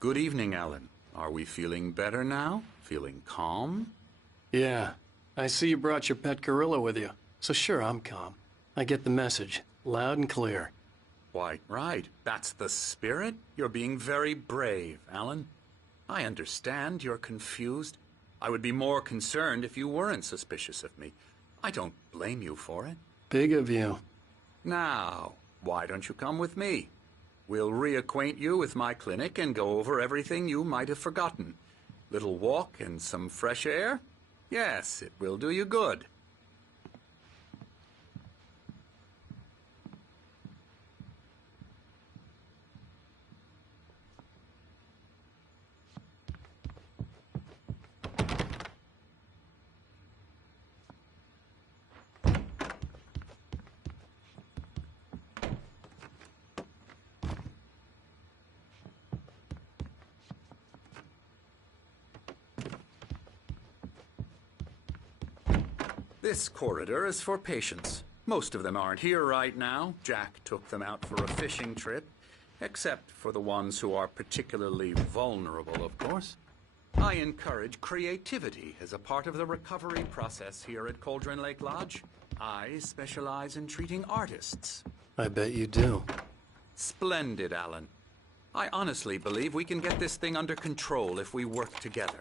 Good evening, Alan. Are we feeling better now? Feeling calm? Yeah. I see you brought your pet gorilla with you. So sure, I'm calm. I get the message. Loud and clear. Why, right. That's the spirit. You're being very brave, Alan. I understand you're confused. I would be more concerned if you weren't suspicious of me. I don't blame you for it. Big of you. Now, why don't you come with me? We'll reacquaint you with my clinic and go over everything you might have forgotten. Little walk and some fresh air? Yes, it will do you good. This corridor is for patients. Most of them aren't here right now. Jack took them out for a fishing trip, except for the ones who are particularly vulnerable, of course. I encourage creativity as a part of the recovery process here at Cauldron Lake Lodge. I specialize in treating artists. I bet you do. Splendid, Alan. I honestly believe we can get this thing under control if we work together.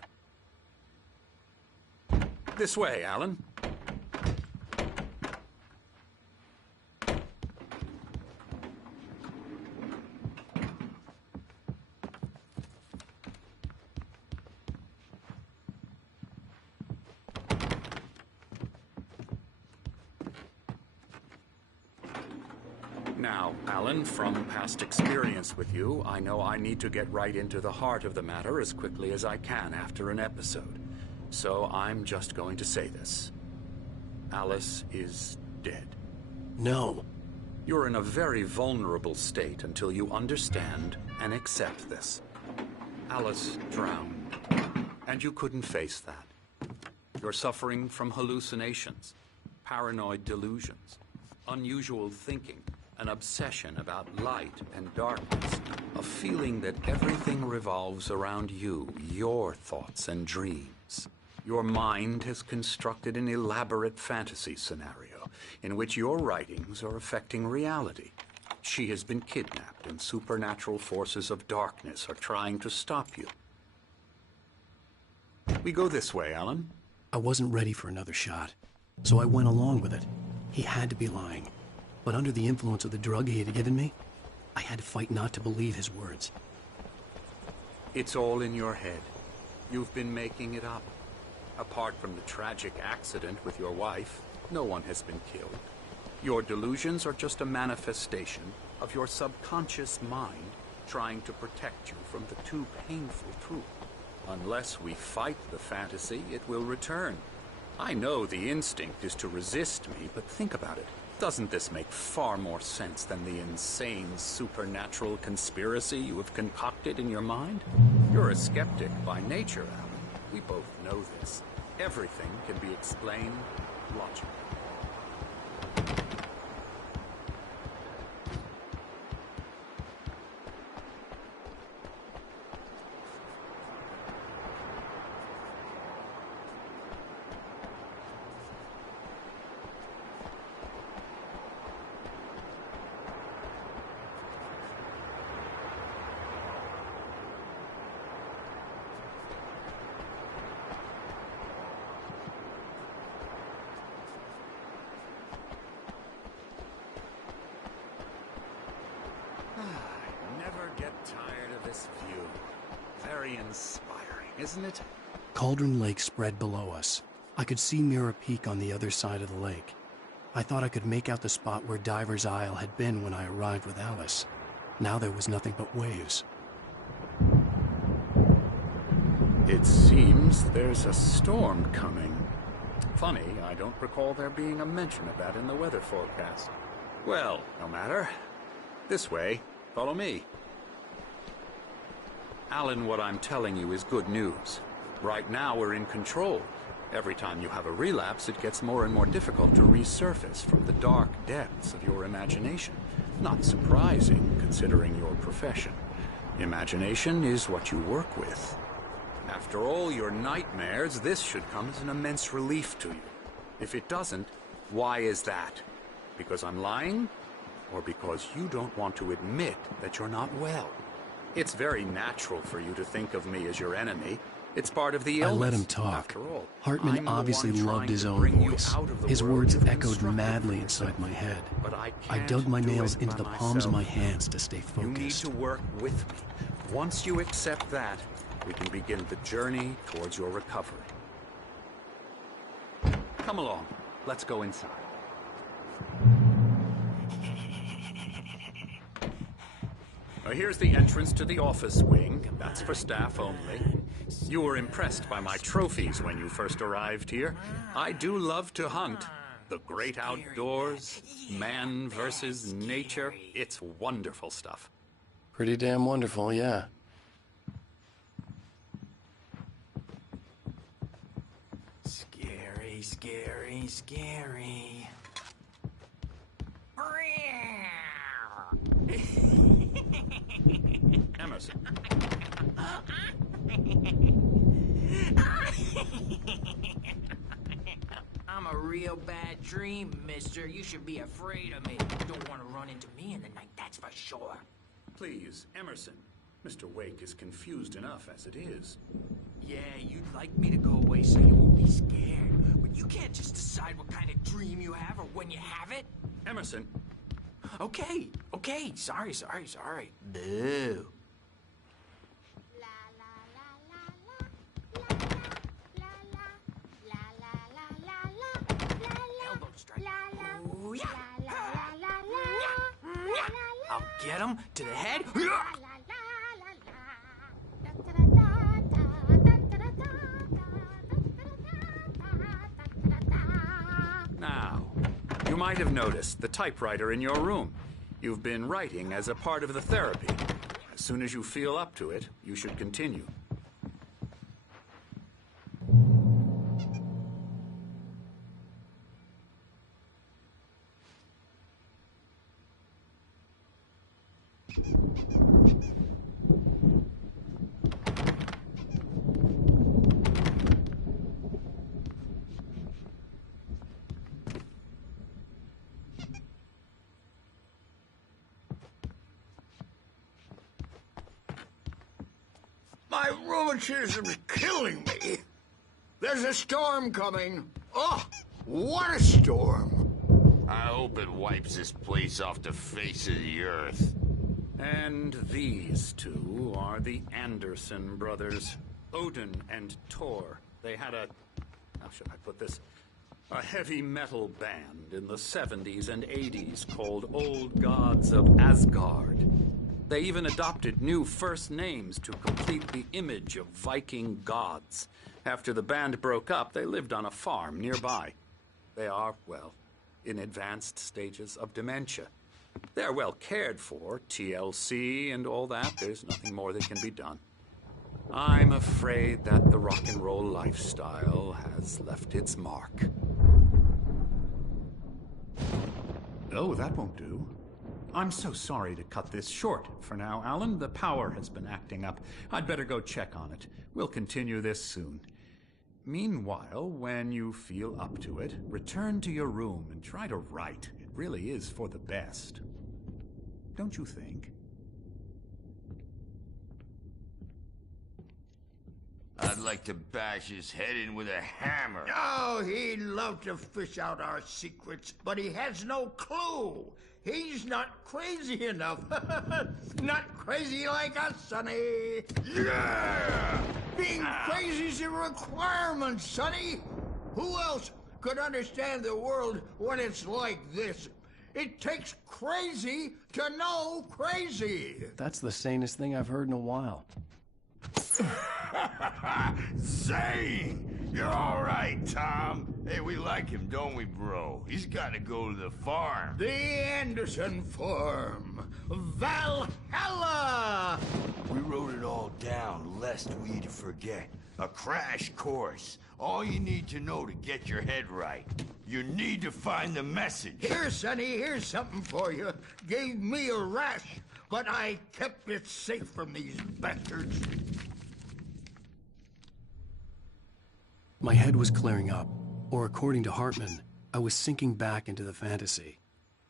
This way, Alan. Now, Alan, from past experience with you, I know I need to get right into the heart of the matter as quickly as I can after an episode. So I'm just going to say this. Alice is dead. No. You're in a very vulnerable state until you understand and accept this. Alice drowned, and you couldn't face that. You're suffering from hallucinations, paranoid delusions, unusual thinking, an obsession about light and darkness, a feeling that everything revolves around you, your thoughts and dreams. Your mind has constructed an elaborate fantasy scenario in which your writings are affecting reality. She has been kidnapped and supernatural forces of darkness are trying to stop you. We go this way, Alan. I wasn't ready for another shot, so I went along with it. He had to be lying. But under the influence of the drug he had given me, I had to fight not to believe his words. It's all in your head. You've been making it up. Apart from the tragic accident with your wife, no one has been killed. Your delusions are just a manifestation of your subconscious mind trying to protect you from the too painful truth. Unless we fight the fantasy, it will return. I know the instinct is to resist me, but think about it. Doesn't this make far more sense than the insane supernatural conspiracy you have concocted in your mind? You're a skeptic by nature, Alan. We both know this. Everything can be explained logically. Inspiring, isn't it? Cauldron Lake spread below us. I could see Mirror Peak on the other side of the lake. I thought I could make out the spot where Diver's Isle had been when I arrived with Alice. Now there was nothing but waves. It seems there's a storm coming. Funny, I don't recall there being a mention of that in the weather forecast. Well, no matter. This way. Follow me. Alan, what I'm telling you is good news. Right now, we're in control. Every time you have a relapse, it gets more and more difficult to resurface from the dark depths of your imagination. Not surprising, considering your profession. Imagination is what you work with. After all your nightmares, this should come as an immense relief to you. If it doesn't, why is that? Because I'm lying? Or because you don't want to admit that you're not well? It's very natural for you to think of me as your enemy. It's part of the illness. I let him talk. After all, Hartman obviously loved his own voice. His words echoed madly inside my head. But I dug my nails into the palms of my hands to stay focused. You need to work with me. Once you accept that, we can begin the journey towards your recovery. Come along. Let's go inside. Now, here's the entrance to the office wing. That's for staff only. You were impressed by my trophies when you first arrived here. I do love to hunt. The great outdoors, man versus nature. It's wonderful stuff. Pretty damn wonderful, yeah. Scary, scary, scary. Emerson. I'm a real bad dream, mister. You should be afraid of me. Don't want to run into me in the night, that's for sure. Please, Emerson. Mr. Wake is confused enough as it is. Yeah, you'd like me to go away so you won't be scared. But you can't just decide what kind of dream you have or when you have it. Emerson. Okay. Sorry. Boo. Elbow strike. Ooh, yeah. I'll get him to the head. Now, you might have noticed the typewriter in your room. You've been writing as a part of the therapy. As soon as you feel up to it, you should continue. My rheumatism's killing me. There's a storm coming. Oh, what a storm. I hope it wipes this place off the face of the earth. And these two are the Anderson brothers, Odin and Thor. They had how should I put this? A heavy metal band in the 70s and 80s called Old Gods of Asgard. They even adopted new first names to complete the image of Viking gods. After the band broke up, they lived on a farm nearby. They are, well, in advanced stages of dementia. They're well cared for, TLC and all that. There's nothing more that can be done. I'm afraid that the rock and roll lifestyle has left its mark. Oh, that won't do. I'm so sorry to cut this short for now, Alan. The power has been acting up. I'd better go check on it. We'll continue this soon. Meanwhile, when you feel up to it, return to your room and try to write. It really is for the best. Don't you think? I'd like to bash his head in with a hammer. Oh, he'd love to fish out our secrets, but he has no clue. He's not crazy enough. Not crazy like us, Sonny. Yeah! Being crazy's a requirement, Sonny. Who else could understand the world when it's like this? It takes crazy to know crazy. That's the sanest thing I've heard in a while. Zane! You're all right, Tom. Hey, we like him, don't we, bro? He's got to go to the farm. The Anderson farm. Valhalla! We wrote it all down, lest we forget. A crash course. All you need to know to get your head right. You need to find the message. Here, Sonny, here's something for you. Gave me a rash but I kept it safe from these bastards. My head was clearing up, or according to Hartman, I was sinking back into the fantasy.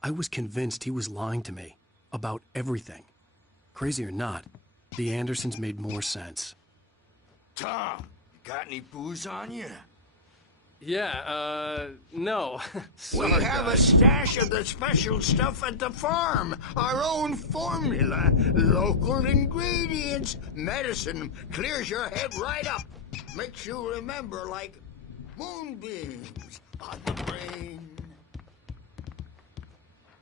I was convinced he was lying to me about everything. Crazy or not, the Andersons made more sense. Tom, you got any booze on you? Yeah, no. We have a stash of the special stuff at the farm. Our own formula. Local ingredients. Medicine clears your head right up. Makes you remember like moonbeams on the brain.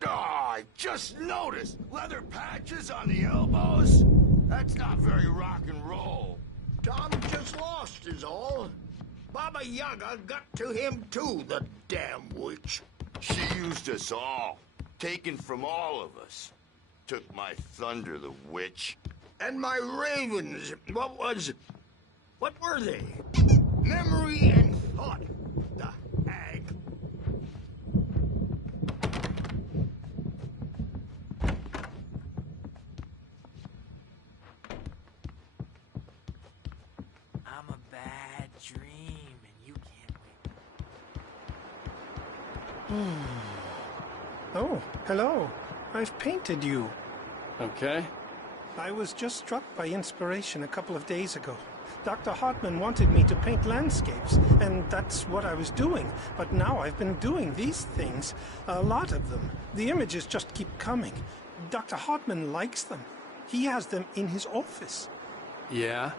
Oh, I just noticed. Leather patches on the elbows? That's not very rock and roll. Tom just lost is all. Baba Yaga got to him too, the damn witch. She used us all. Taken from all of us. Took my thunder, the witch. And my ravens, what were they? Memory and thought, the hag. I'm a bad dream, and you can't wait. Oh, hello. I've painted you. Okay. I was just struck by inspiration a couple of days ago. Dr. Hartman wanted me to paint landscapes, and that's what I was doing. But now I've been doing these things, a lot of them. The images just keep coming. Dr. Hartman likes them. He has them in his office. Yeah?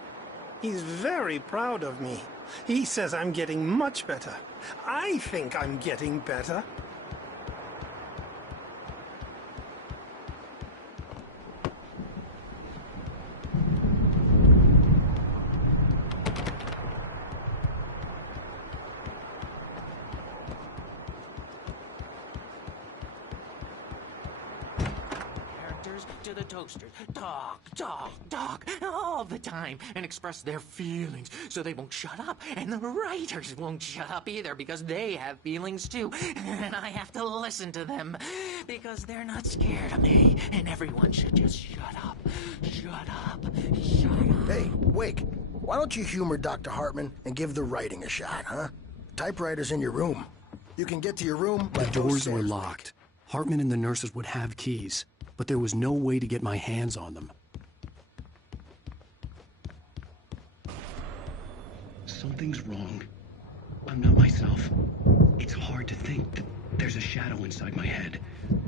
He's very proud of me. He says I'm getting much better. I think I'm getting better. To the toasters. Talk all the time and express their feelings so they won't shut up. And the writers won't shut up either because they have feelings too. And I have to listen to them because they're not scared of me. And everyone should just shut up. Shut up. Shut up. Hey, Wake, why don't you humor Dr. Hartman and give the writing a shot, huh? Typewriter's in your room. You can get to your room by The doors were locked. Hartman and the nurses would have keys, but there was no way to get my hands on them. Something's wrong. I'm not myself. It's hard to think that there's a shadow inside my head.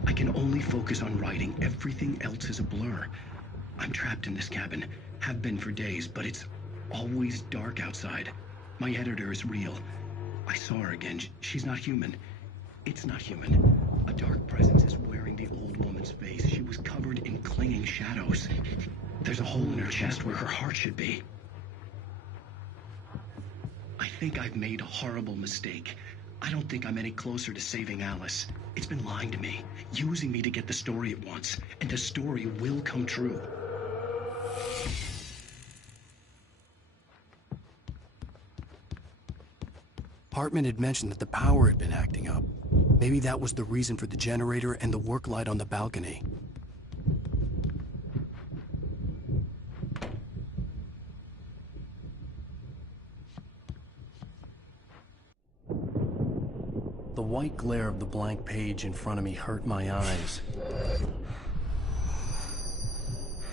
I can only focus on writing. Everything else is a blur. I'm trapped in this cabin. Have been for days, but it's always dark outside. My editor is real. I saw her again. She's not human. It's not human. A dark presence is wearing the old woman's face. She was covered in clinging shadows. There's a hole in her chest where her heart should be. I think I've made a horrible mistake. I don't think I'm any closer to saving Alice. It's been lying to me, using me to get the story it wants, and the story will come true. Hartman had mentioned that the power had been acting up. Maybe that was the reason for the generator and the work light on the balcony. The white glare of the blank page in front of me hurt my eyes.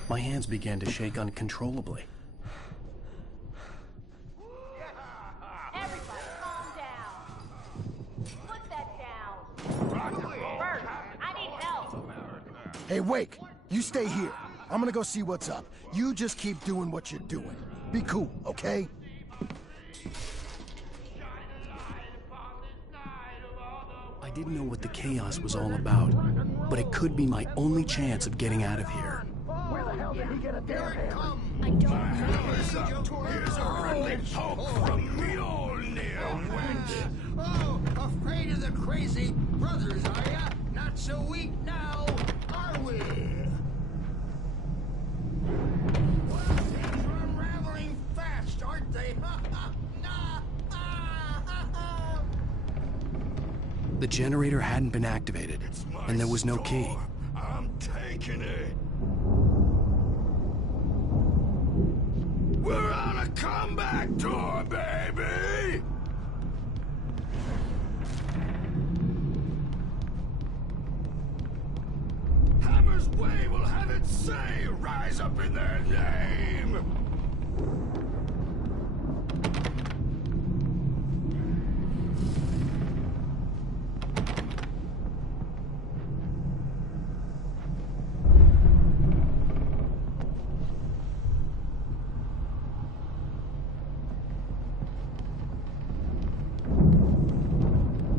My hands began to shake uncontrollably. Everybody, calm down. Put that down. Bert, I need help. Hey, Wake, you stay here. I'm gonna go see what's up. You just keep doing what you're doing. Be cool, okay? I didn't know what the chaos was all about, but it could be my only chance of getting out of here. Where the hell did he get a damn hand? I don't know. Here's a friendly poke from the old near-witch. Oh, afraid of the crazy brothers, are ya? Not so weak now, are we? Well, things are unraveling fast, aren't they? The generator hadn't been activated, and there was no key. I'm taking it. We're on a comeback tour, baby! Hammer's Way will have its say rise up in their name!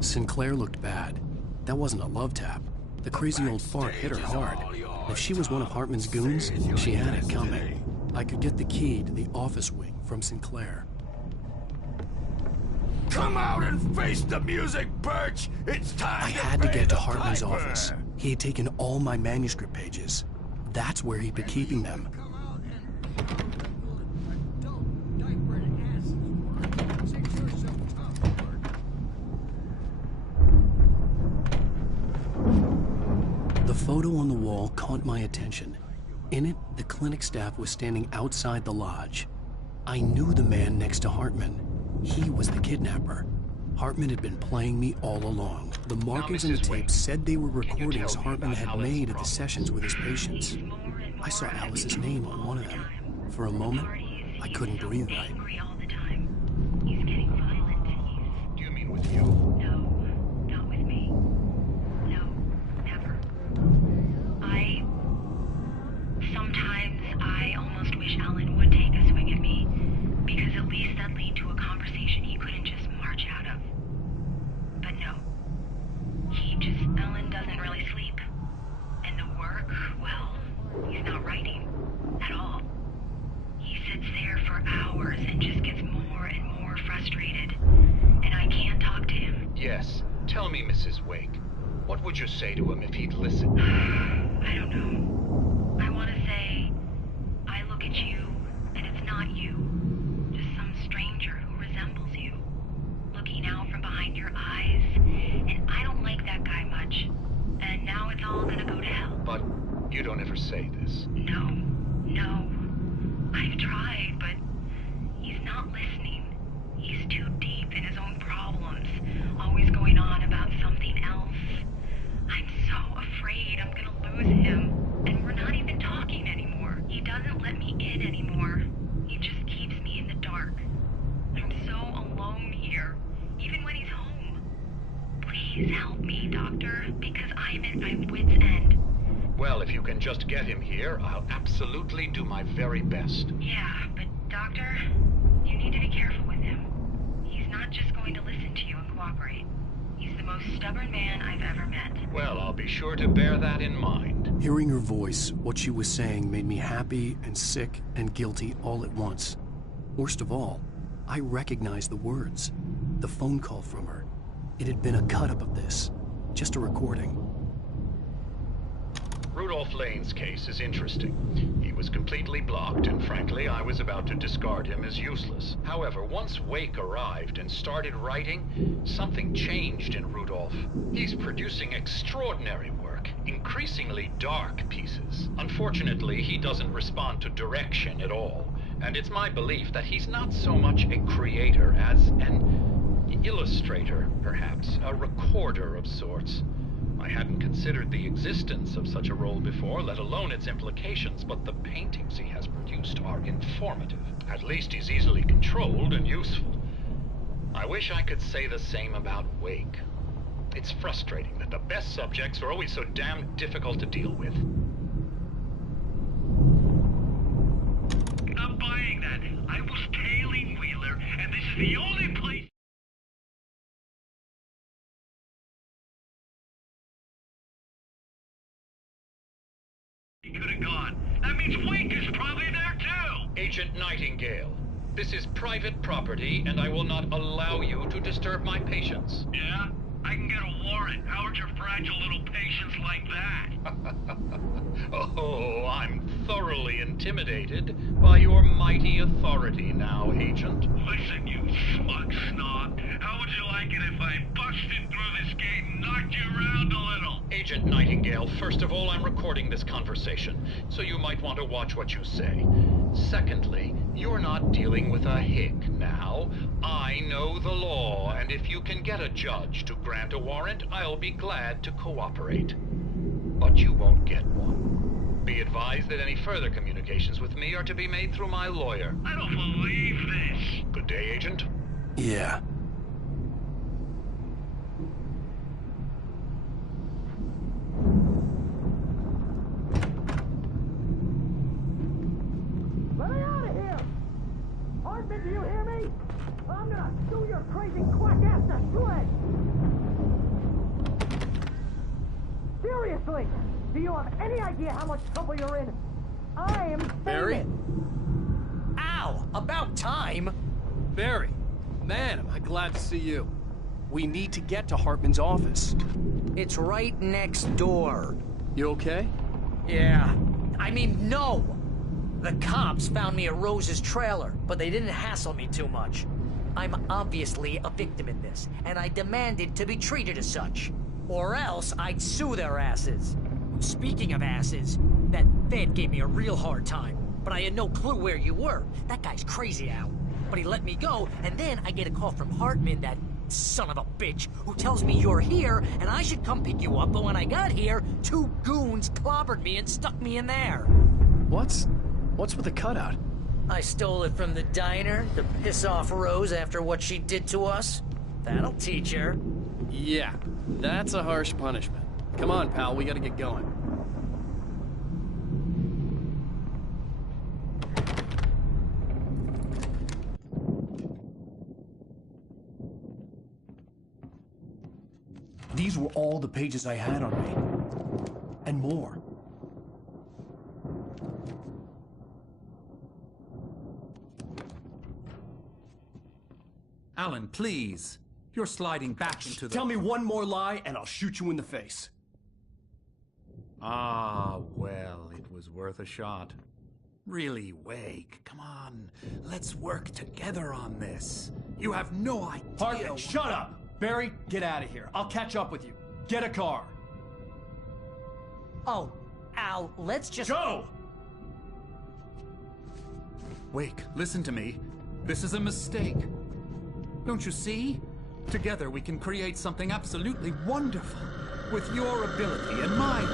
Sinclair looked bad. That wasn't a love tap. The crazy old fart hit her hard. If she was one of Hartman's goons, she had it coming. I could get the key to the office wing from Sinclair. Come out and face the music, Birch! It's time I had to get to Hartman's piper. office. He had taken all my manuscript pages. That's where he'd be keeping them. Come out and adult diaper asses work. Since you're so tough, Bert. The photo on the wall caught my attention. In it, the clinic staff was standing outside the lodge. I knew the man next to Hartman. He was the kidnapper. Hartman had been playing me all along. The markings in the tape said they were recordings Hartman had made at the sessions with his patients. I saw Alice's name on one of them. For a moment, I couldn't breathe right. Do you mean with you? No, not with me. No, never. Sometimes I almost wish Alan would take a swing at me, because at least that'd lead to a conversation he couldn't just march out of. But no. Alan doesn't really sleep. And the work, well, he's not writing at all. He sits there for hours and just gets more and more frustrated. And I can't talk to him. Yes. Tell me, Mrs. Wake. What would you say to him if he'd listen? I don't know. I want to say, I look at you, and it's not you. Just some stranger who resembles you. Looking out from behind your eyes. And I don't like that guy much. And now it's all gonna go to hell. But you don't ever say this. No. I've tried, but he's not listening. He's too deep in his own problems. Always going on about something else. I'm so afraid I'm gonna lose him. And we're not even talking anymore. He doesn't let me in anymore. He just keeps me in the dark. I'm so alone here, even when he's home. Please help me, Doctor, because I'm at my wit's end. Well, if you can just get him here, I'll absolutely do my very best. Yeah, but Doctor, you need to be careful with him. He's not just going to listen to you and cooperate. He's the most stubborn man I've ever met. Well, I'll be sure to bear that in mind. Hearing her voice, what she was saying made me happy and sick and guilty all at once. Worst of all, I recognized the words. The phone call from her. It had been a cut-up of this. Just a recording. Rudolph Lane's case is interesting. He was completely blocked, and frankly, I was about to discard him as useless. However, once Wake arrived and started writing, something changed in Rudolph. He's producing extraordinary work, increasingly dark pieces. Unfortunately, he doesn't respond to direction at all, and it's my belief that he's not so much a creator as an illustrator, perhaps, a recorder of sorts. I hadn't considered the existence of such a role before, let alone its implications, but the paintings he has produced are informative. At least he's easily controlled and useful. I wish I could say the same about Wake. It's frustrating that the best subjects are always so damn difficult to deal with. Not buying that. I was tailing Wheeler, and this is the only place... he could have gone. That means Wake is probably there too! Agent Nightingale, this is private property, and I will not allow you to disturb my patients. Yeah? I can get a warrant. How are your fragile little patients like that? Oh, I'm thoroughly intimidated by your mighty authority now, Agent. Listen, you smug snob. How would you like it if I busted through this gate and knocked you around a little? Agent Agent Nightingale, first of all, I'm recording this conversation, so you might want to watch what you say. Secondly, you're not dealing with a hick now. I know the law, and if you can get a judge to grant a warrant, I'll be glad to cooperate. But you won't get one. Be advised that any further communications with me are to be made through my lawyer. I don't believe this. Good day, Agent. Yeah. Let me out of here! Hartman, do you hear me? I'm gonna sue your crazy quack ass to shreds! Seriously! Do you have any idea how much trouble you're in? I am Barry? Ow! About time! Barry, man, am I glad to see you. We need to get to Hartman's office. It's right next door. You okay? Yeah. I mean, no! The cops found me at Rose's trailer, but they didn't hassle me too much. I'm obviously a victim in this, and I demanded to be treated as such. Or else I'd sue their asses. Speaking of asses, that Fed gave me a real hard time, but I had no clue where you were. That guy's crazy, Al. But he let me go, and then I get a call from Hartman, that son of a bitch, who tells me you're here, and I should come pick you up, but when I got here, 2 goons clobbered me and stuck me in there. What's with the cutout? I stole it from the diner to piss off Rose after what she did to us. That'll teach her. Yeah, that's a harsh punishment. Come on, pal, we gotta get going. These were all the pages I had on me. And more. Alan, please. You're sliding back into the... Tell me one more lie and I'll shoot you in the face. Ah, well, it was worth a shot. Really, Wake, come on. Let's work together on this. You have no idea... Hartman, shut up! Barry, get out of here. I'll catch up with you. Get a car. Oh, Al, let's just... Go! Wake, listen to me. This is a mistake. Don't you see? Together we can create something absolutely wonderful. With your ability and mine.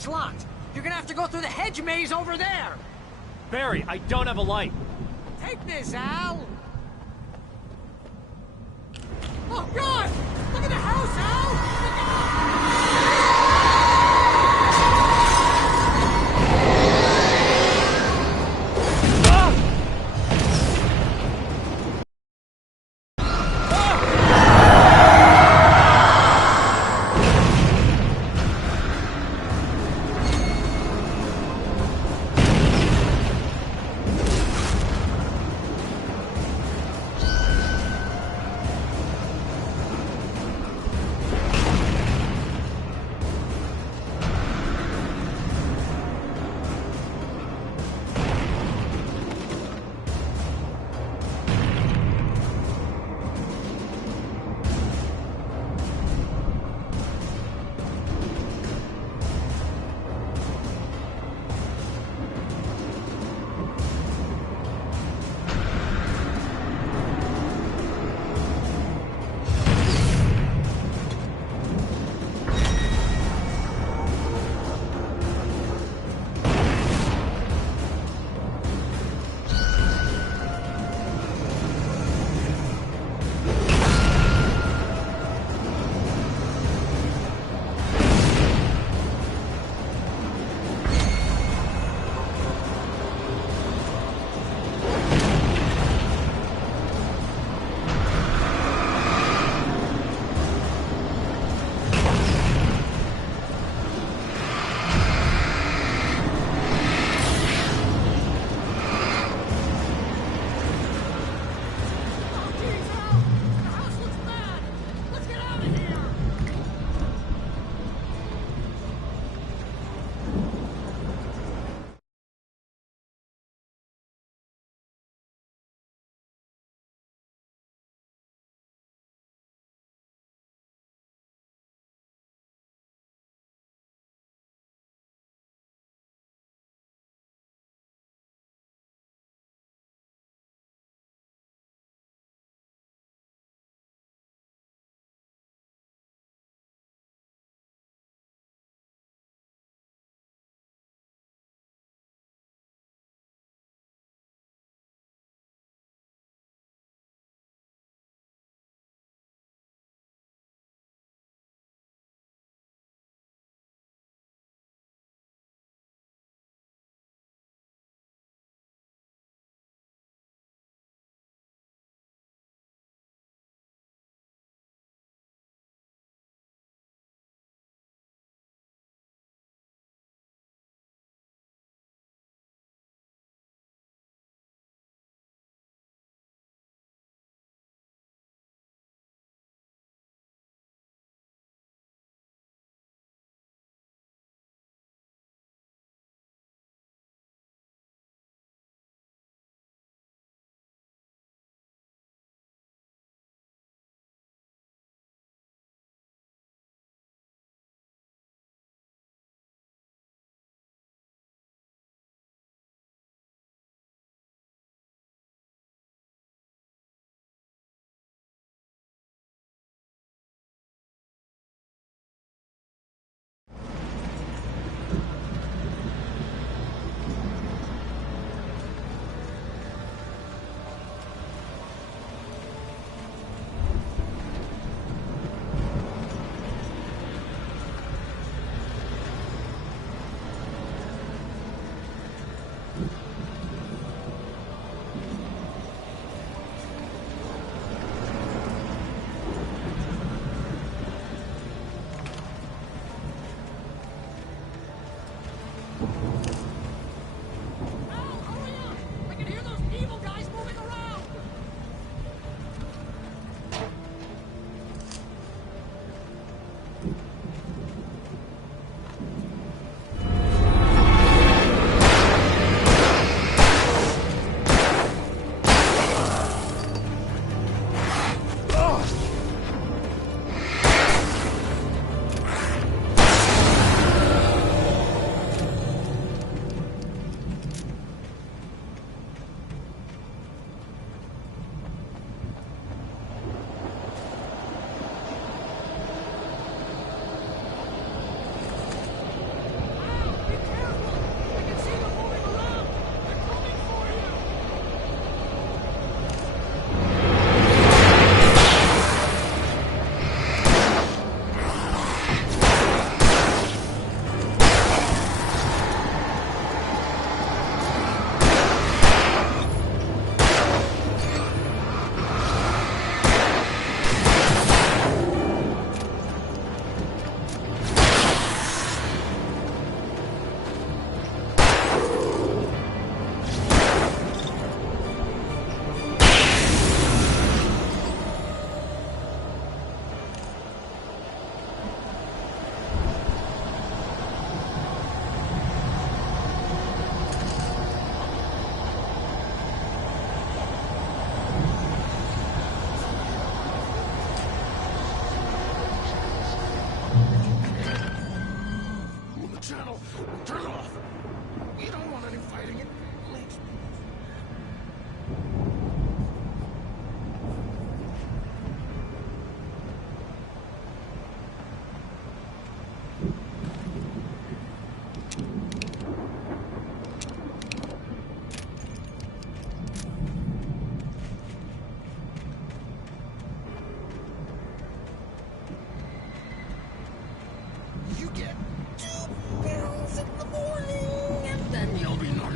gate's locked. You're gonna have to go through the hedge maze over there. Barry, I don't have a light. Take this, Al. Oh, God! Look at the house, Al! Look out!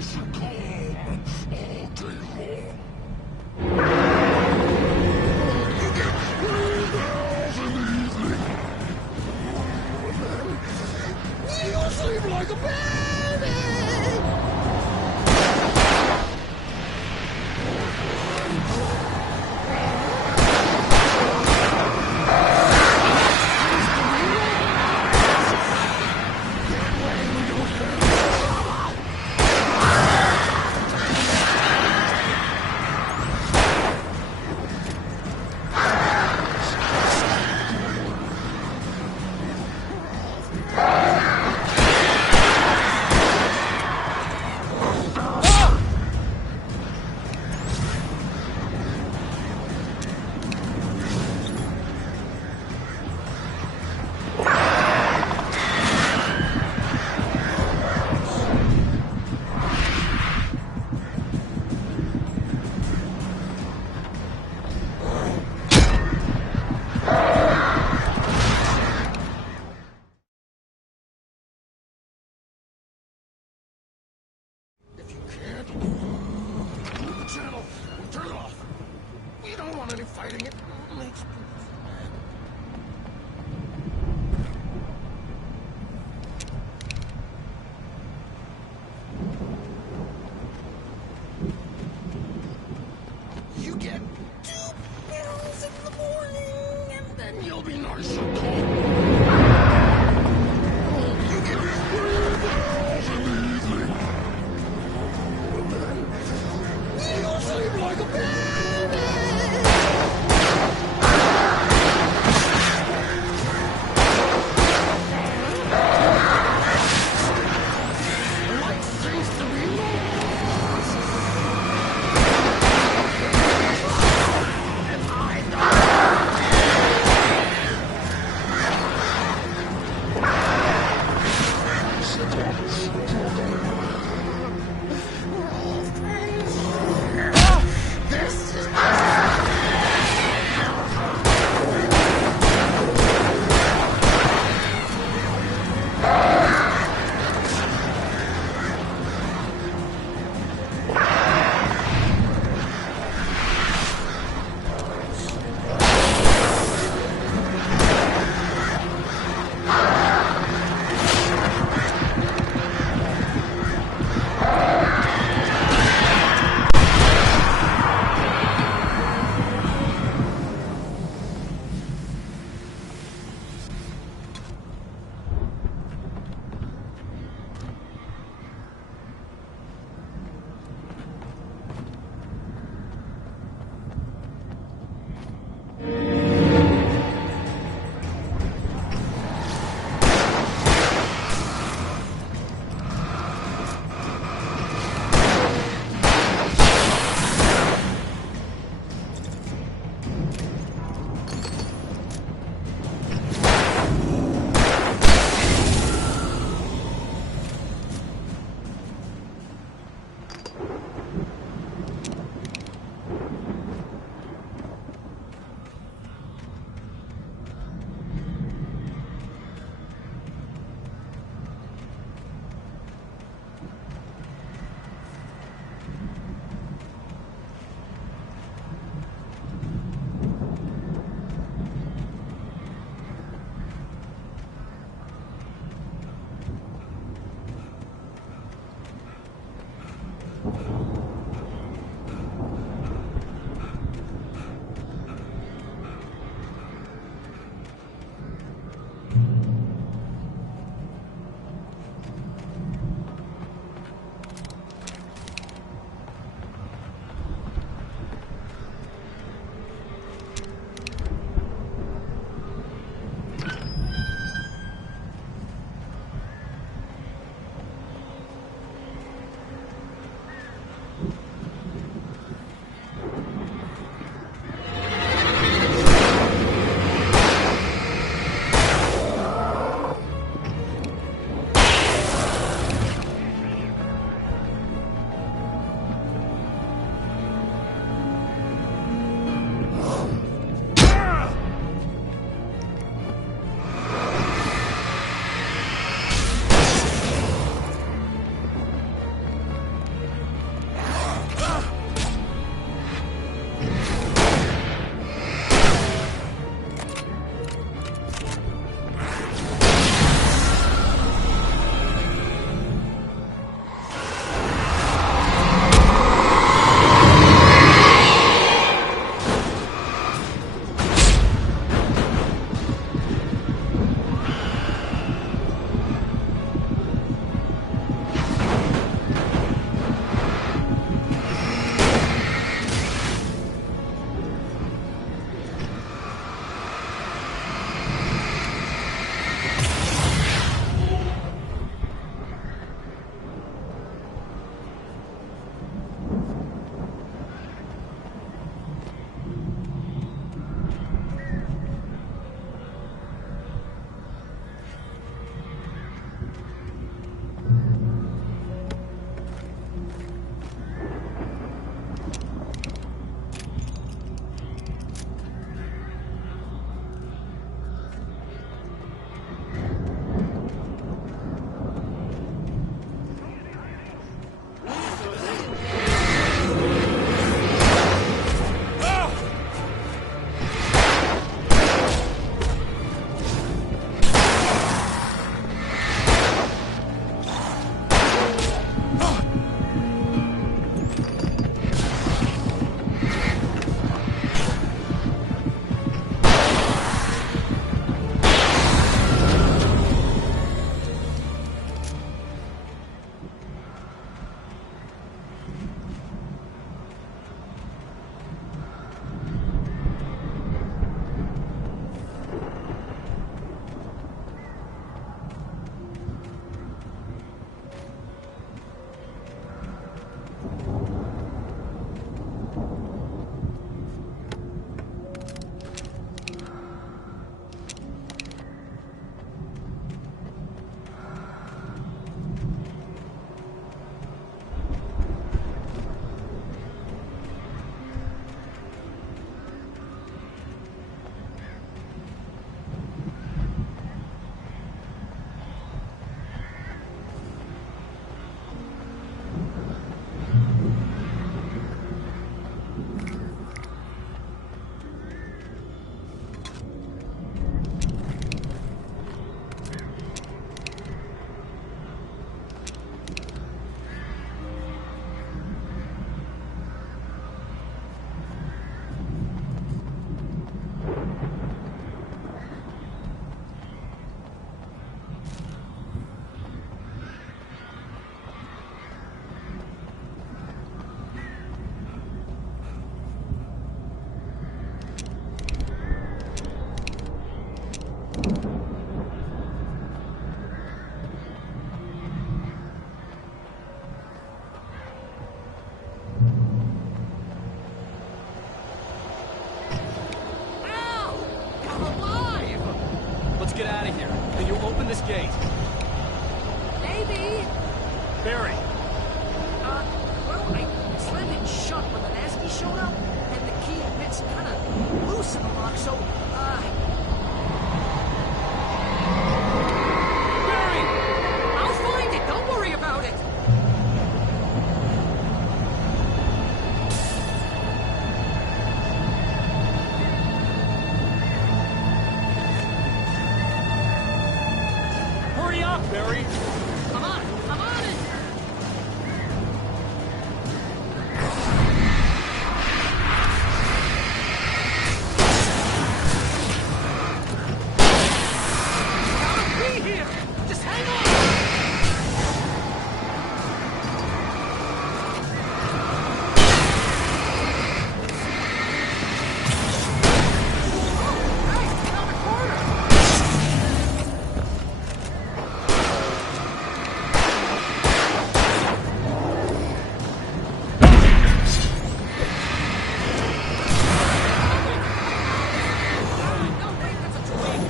nice and calm all day long. You get 3 bells in the evening. You sleep like a baby. Channel, turn it off. We don't want any fighting. It makes me mad. You get 2 pills in the morning, and then you'll be nice and calm. You get 3 pills in the evening. You sleep like a baby! Life seems to be lost. And I This Barry? Well, I slammed it shut when the nasty showed up, and the key fits kind of loose in the lock, so, Barry! I'll find it! Don't worry about it! Hurry up, Barry! I'm on it! Gotta be here! Just hang on! Oh, hey, around the corner! No, wait, that's a twig!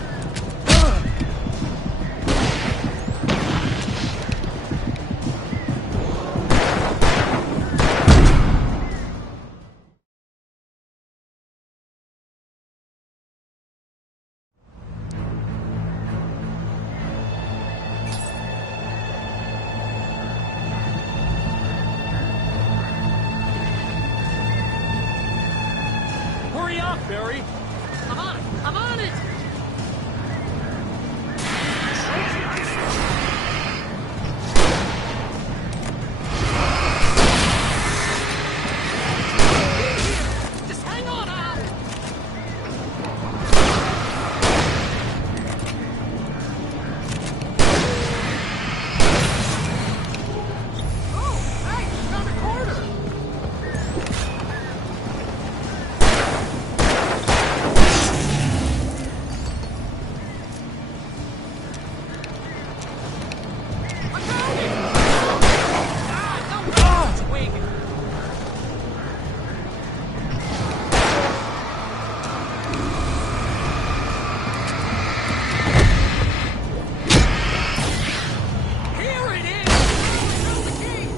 Hurry up, Barry! I'm on it! I'm on it! Just hang on, Al! Oh, hey, found a corner! I found it! Ah, no, twig! Here it is! Found the key!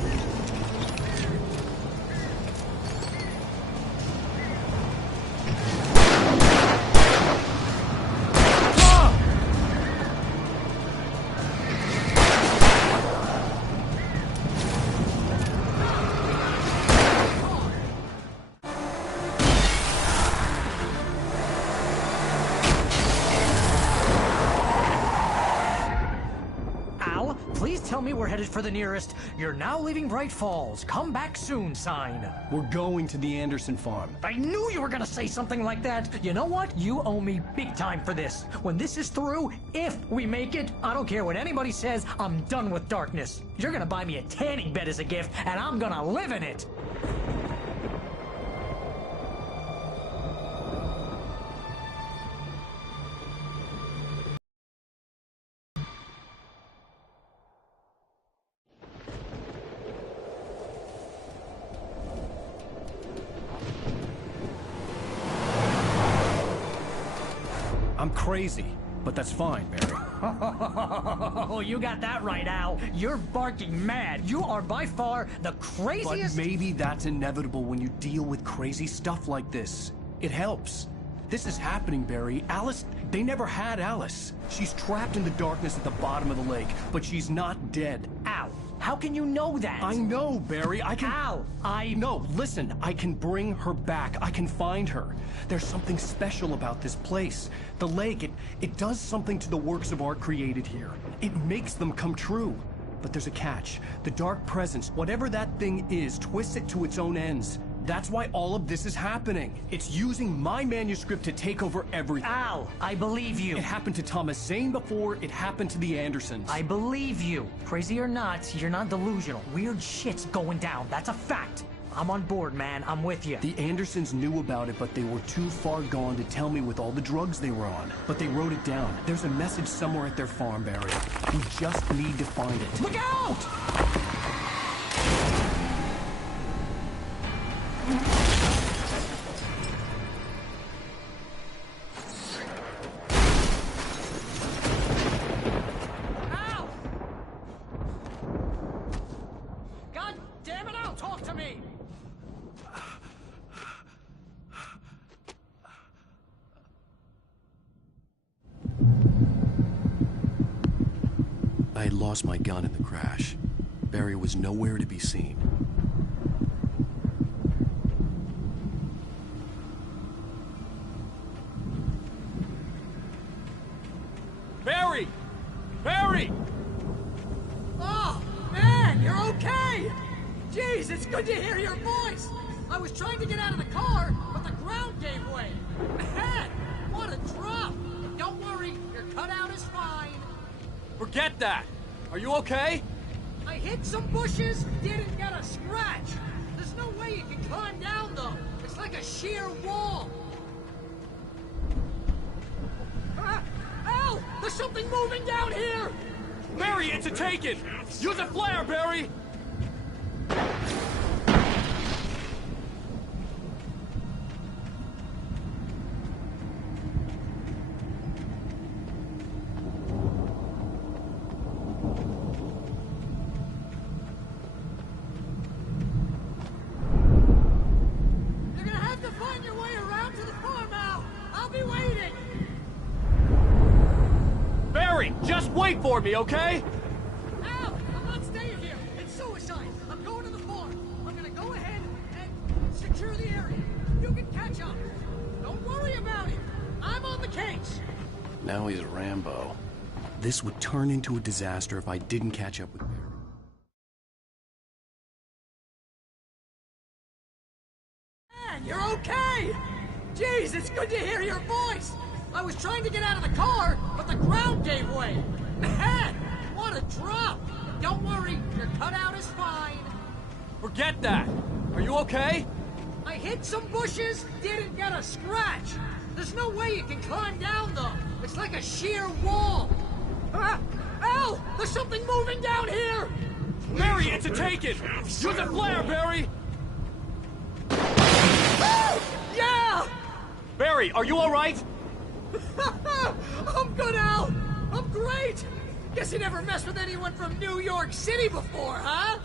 Al, please tell me we're headed for the nearest "You're now leaving Bright Falls. Come back soon" sign. We're going to the Anderson farm. I knew you were gonna say something like that. You know what? You owe me big time for this. When this is through, if we make it, I don't care what anybody says, I'm done with darkness. You're gonna buy me a tanning bed as a gift, and I'm gonna live in it. I'm crazy, but that's fine, Barry. Oh, you got that right, Al. You're barking mad. You are by far the But craziest. maybe that's inevitable when you deal with crazy stuff like this. It helps. This is happening, Barry. Alice, they never had Alice. She's trapped in the darkness at the bottom of the lake, but she's not dead. Al, how can you know that? I know, Barry. I can... Al, No, listen. I can bring her back. I can find her. There's something special about this place. The lake, it does something to the works of art created here. It makes them come true. But there's a catch. The dark presence, whatever that thing is, twists it to its own ends. That's why all of this is happening. It's using my manuscript to take over everything. Al, I believe you. It happened to Thomas Zane before, it happened to the Andersons. I believe you. Crazy or not, you're not delusional. Weird shit's going down. That's a fact. I'm on board, man. I'm with you. The Andersons knew about it, but they were too far gone to tell me with all the drugs they were on. But they wrote it down. There's a message somewhere at their farm, Barry. We just need to find it. Look out! talk to me! I had lost my gun in the crash. Barry was nowhere to be seen. Barry! Barry! Oh, man, you're okay! Jeez, it's good to hear your voice! I was trying to get out of the car, but the ground gave way. Man, what a drop! Don't worry, your cutout is fine. Forget that! Are you okay? I hit some bushes, didn't get a scratch. There's no way you can climb down, though. It's like a sheer wall. Ow! There's something moving down here! Barry, it's a taken! Use a flare, Barry! You're gonna have to find your way around to the farm now. I'll be waiting. Barry, just wait for me, okay? Ow! I'm not staying here. It's suicide. I'm going to the farm. I'm gonna go ahead and secure the area. You can catch up. Don't worry about it. I'm on the case. Now he's Rambo. This would turn into a disaster if I didn't catch up with Barry. Man, you're okay! Jeez, it's good to hear your voice! I was trying to get out of the car, but the ground gave way. Man, what a drop! Don't worry, your cutout is fine. Forget that! Are you okay? I hit some bushes, didn't get a scratch. There's no way you can climb down, though. It's like a sheer wall. Ow! There's something moving down here! Barry, it's a taken! Use a flare, Barry! Yeah! Barry, are you alright? I'm good, Al! I'm great! Guess you never messed with anyone from New York City before, huh?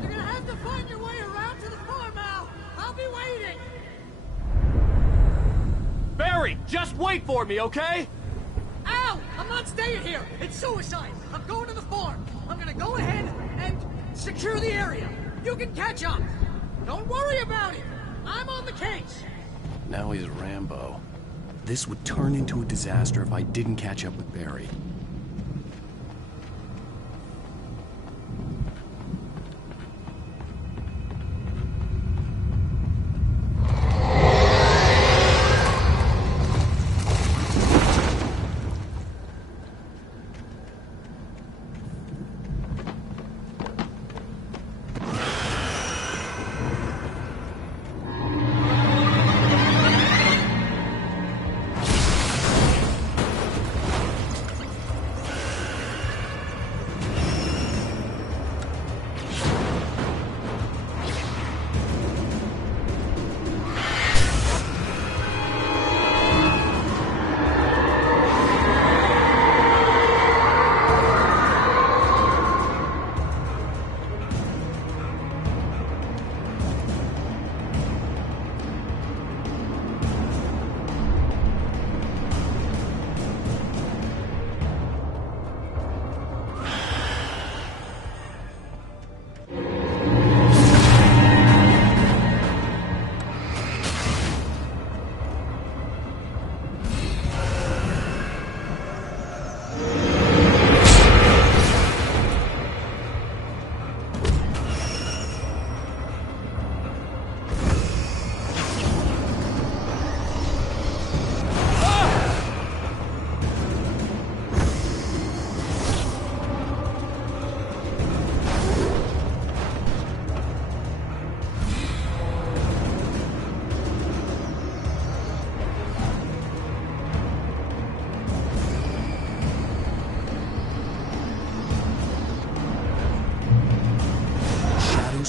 You're gonna have to find your way around to the farm, Al! I'll be waiting! Barry, just wait for me, okay? Ow! I'm not staying here! It's suicide! I'm going to the farm! I'm gonna go ahead and secure the area! You can catch up! Don't worry about it! I'm on the case! Now he's Rambo. This would turn into a disaster if I didn't catch up with Barry.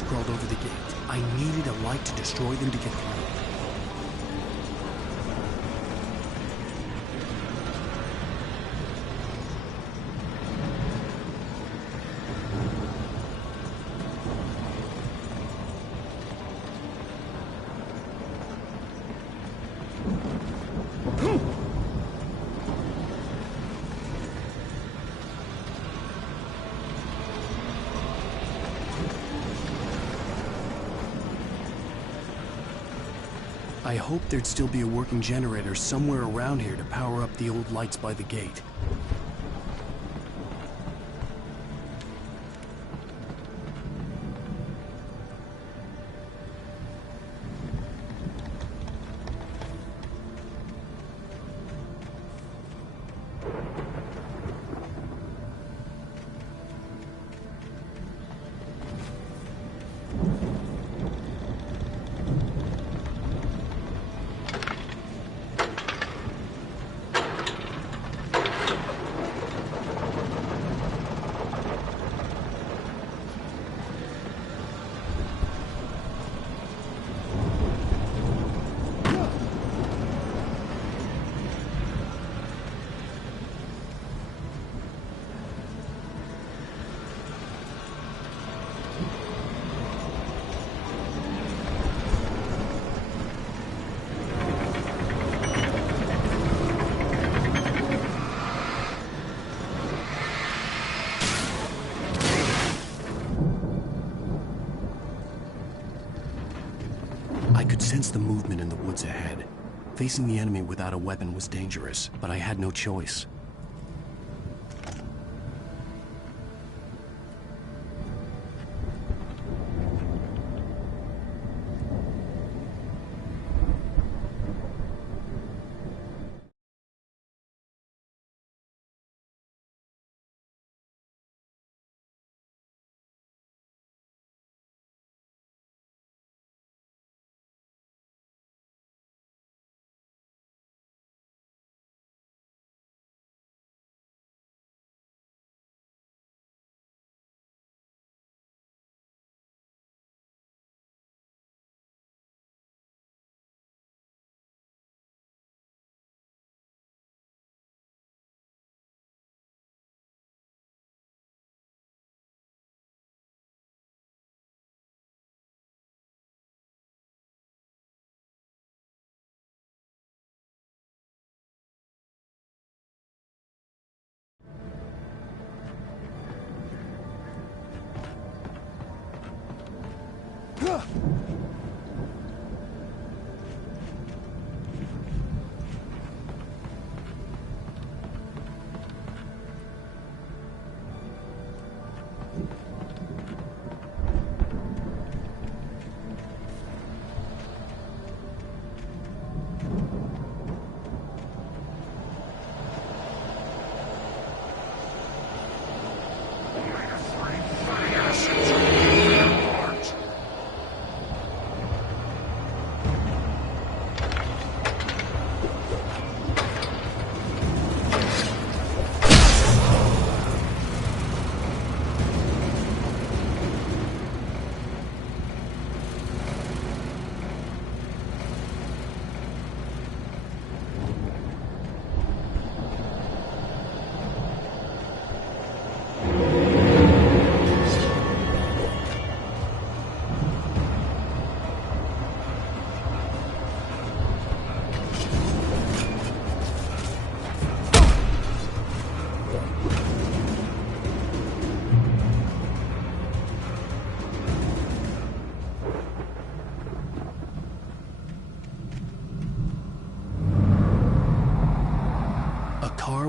Crawled over the gate. I needed a light to destroy them to get through. I hoped there'd still be a working generator somewhere around here to power up the old lights by the gate. I could sense the movement in the woods ahead. Facing the enemy without a weapon was dangerous, but I had no choice.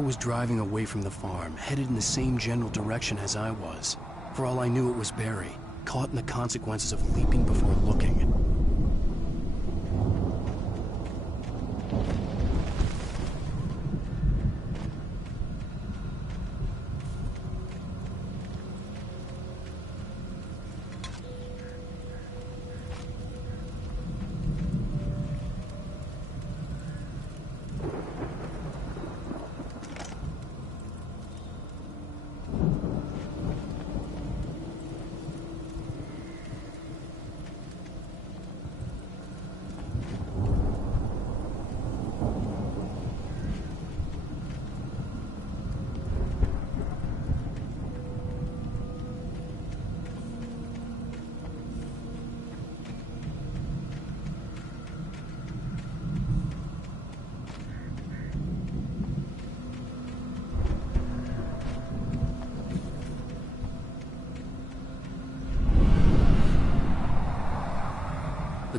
Was driving away from the farm, headed in the same general direction as I was. For all I knew, it was Barry, caught in the consequences of leaping before looking.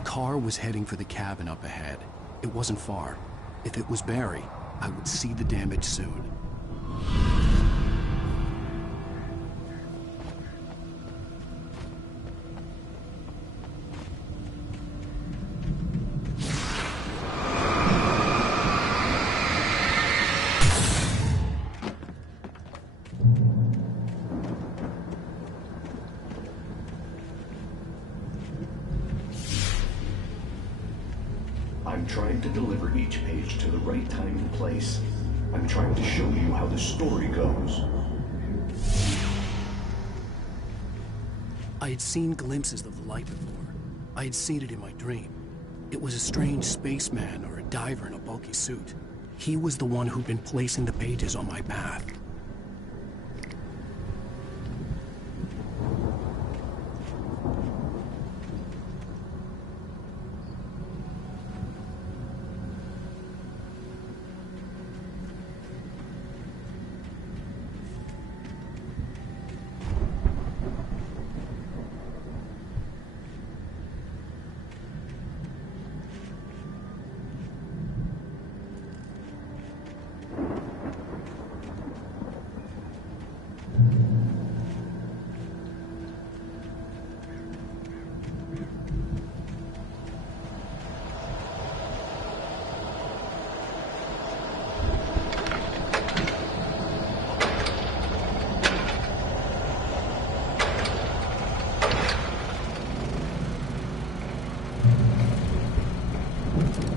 car was heading for the cabin up ahead. It wasn't far. If it was Barry, I would see the damage soon. I'm trying to deliver each page to the right time and place. I'm trying to show you how the story goes. I had seen glimpses of the light before. I had seen it in my dream. It was a strange spaceman or a diver in a bulky suit. He was the one who'd been placing the pages on my path.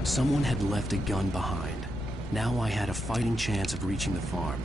Someone had left a gun behind. Now I had a fighting chance of reaching the farm.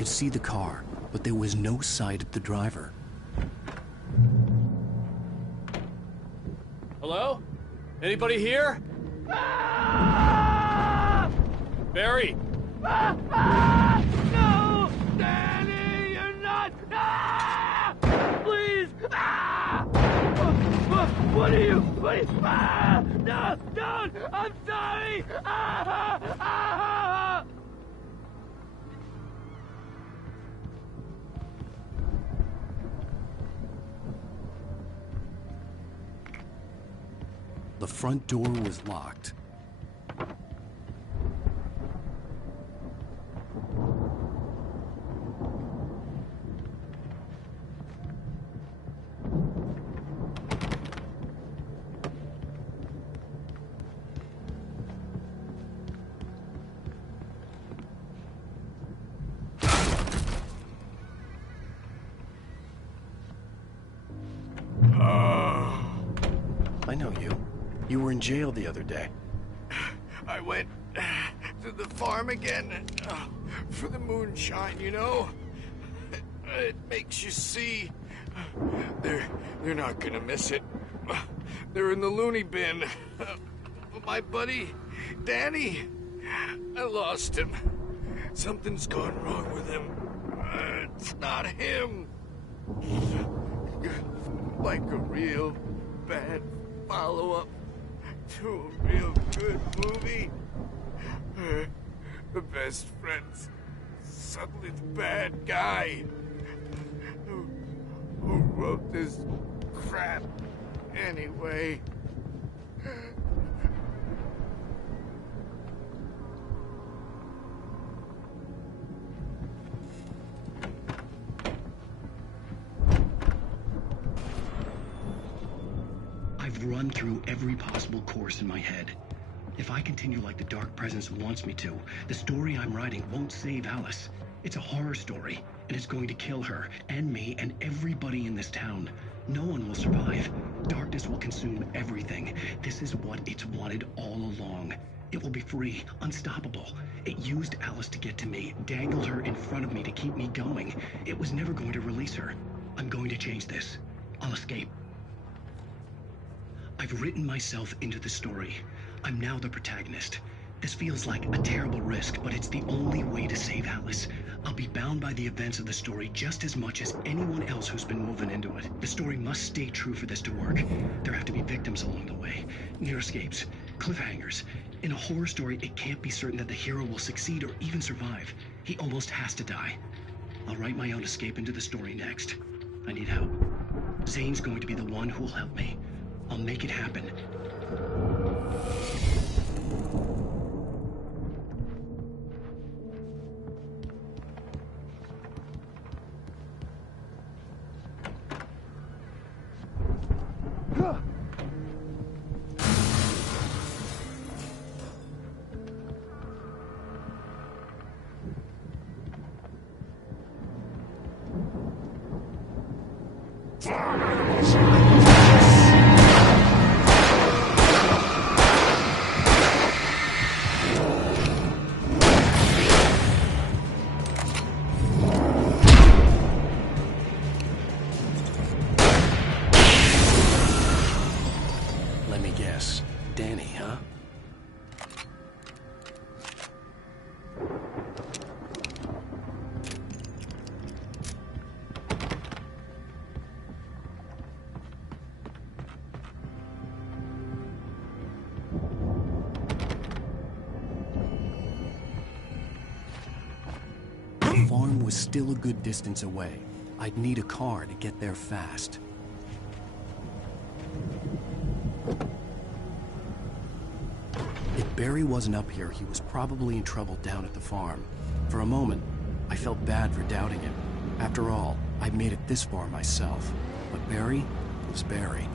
could see the car, but there was no sight of the driver. Hello? Anybody here? Barry! No! Danny, you're not! Please! What are you? No! Don't! I'm sorry! The front door was locked. I know you. You were in jail the other day. I went to the farm again for the moonshine, you know? It makes you see. They're not gonna miss it. They're in the loony bin. My buddy, Danny, I lost him. Something's gone wrong with him. It's not him. Like a real bad follow-up to a real good movie. The best friend's suddenly the bad guy. Who wrote this crap anyway? I've run through every possible course in my head. If I continue like the Dark Presence wants me to, the story I'm writing won't save Alice. It's a horror story, and it's going to kill her, and me, and everybody in this town. No one will survive. Darkness will consume everything. This is what it's wanted all along. It will be free, unstoppable. It used Alice to get to me, dangled her in front of me to keep me going. It was never going to release her. I'm going to change this. I'll escape. I've written myself into the story. I'm now the protagonist. This feels like a terrible risk, but it's the only way to save Alice. I'll be bound by the events of the story just as much as anyone else who's been woven into it. The story must stay true for this to work. There have to be victims along the way, near escapes, cliffhangers. In a horror story, it can't be certain that the hero will succeed or even survive. He almost has to die. I'll write my own escape into the story next. I need help. Zane's going to be the one who'll help me. I'll make it happen. Let me guess. Danny, huh? The farm was still a good distance away. I'd need a car to get there fast. If Barry wasn't up here, he was probably in trouble down at the farm. For a moment, I felt bad for doubting him. After all, I'd made it this far myself. But Barry was Barry.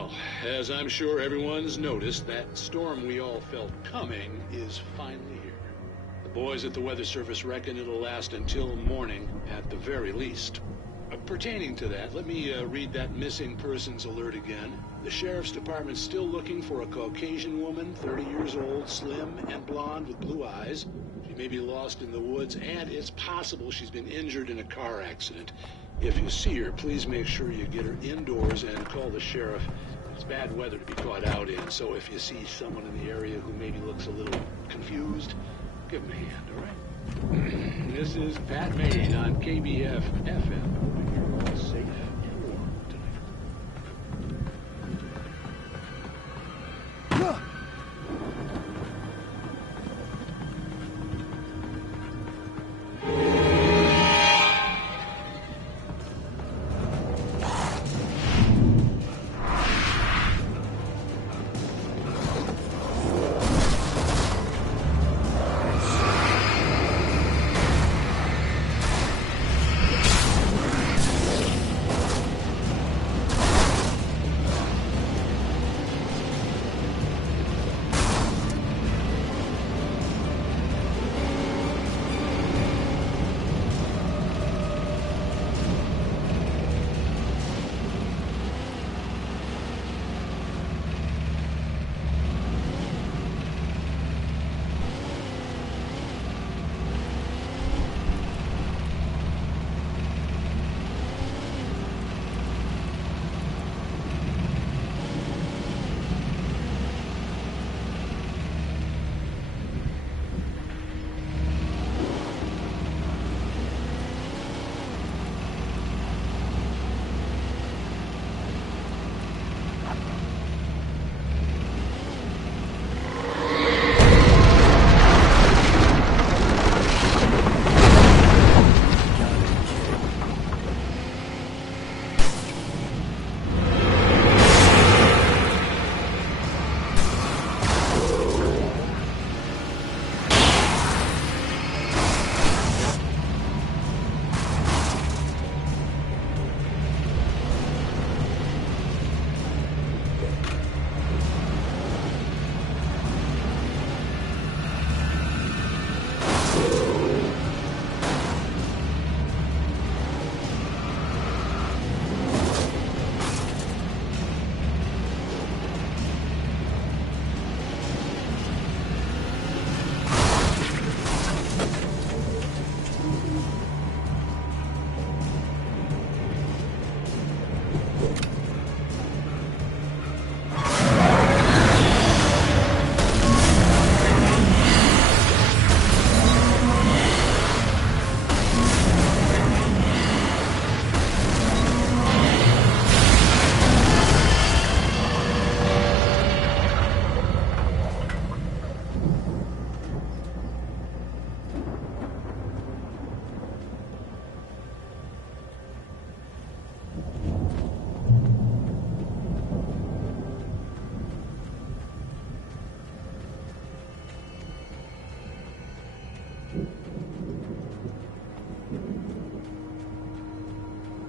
Well, as I'm sure everyone's noticed, that storm we all felt coming is finally here. The boys at the Weather Service reckon it'll last until morning at the very least. Pertaining to that, let me read that missing persons alert again. The Sheriff's Department's still looking for a Caucasian woman, 30 years old, slim and blonde with blue eyes. She may be lost in the woods, and it's possible she's been injured in a car accident. If you see her, please make sure you get her indoors and call the sheriff. It's bad weather to be caught out in, so if you see someone in the area who maybe looks a little confused, give him a hand, all right? This is Pat Maine on KBF FM. Hoping you're all safe and warm tonight.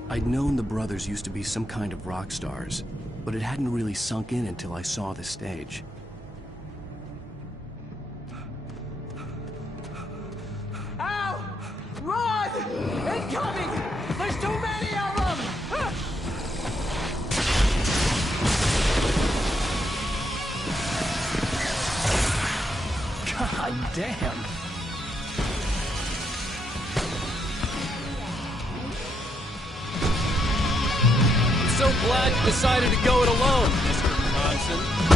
I'd known the brothers used to be some kind of rock stars, but it hadn't really sunk in until I saw the stage. Ow! Run! Incoming! There's too many of them! God damn! So glad you decided to go it alone, Mr. Johnson.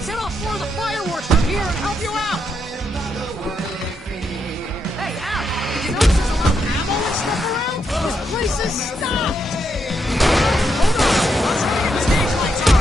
I set off 4 of the fireworks from here and help you out! Hey, Al, did you notice there's a lot of ammo and stuff around? This place is stopped! Hold on, let's see what the stage lights are!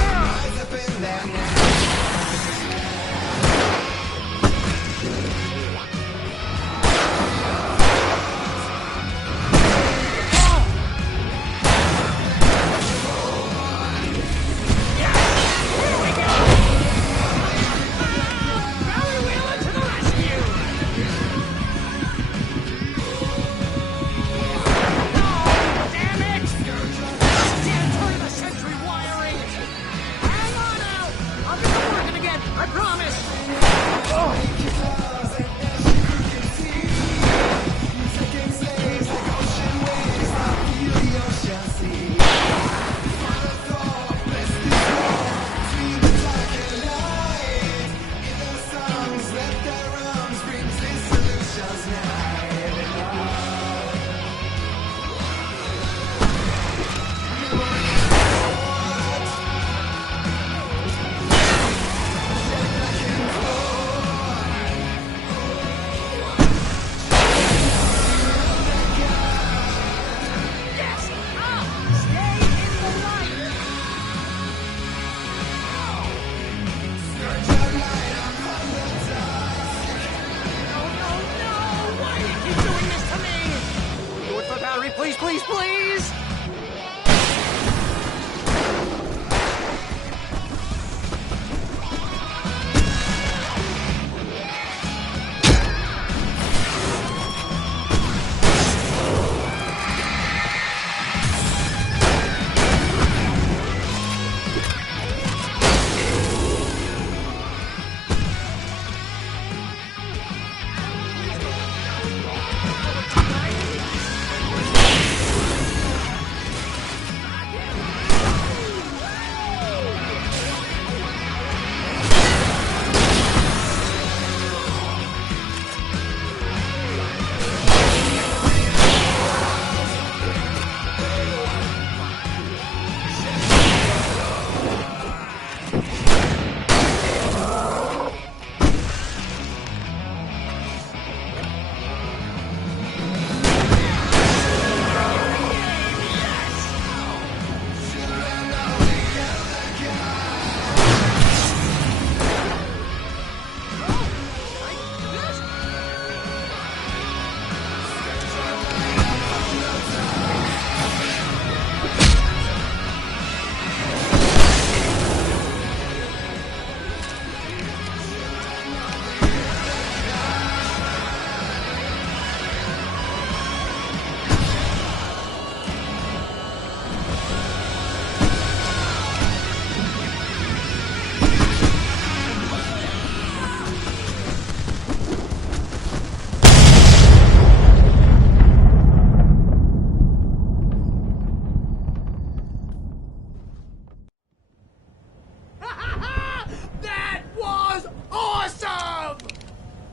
Please, please, please!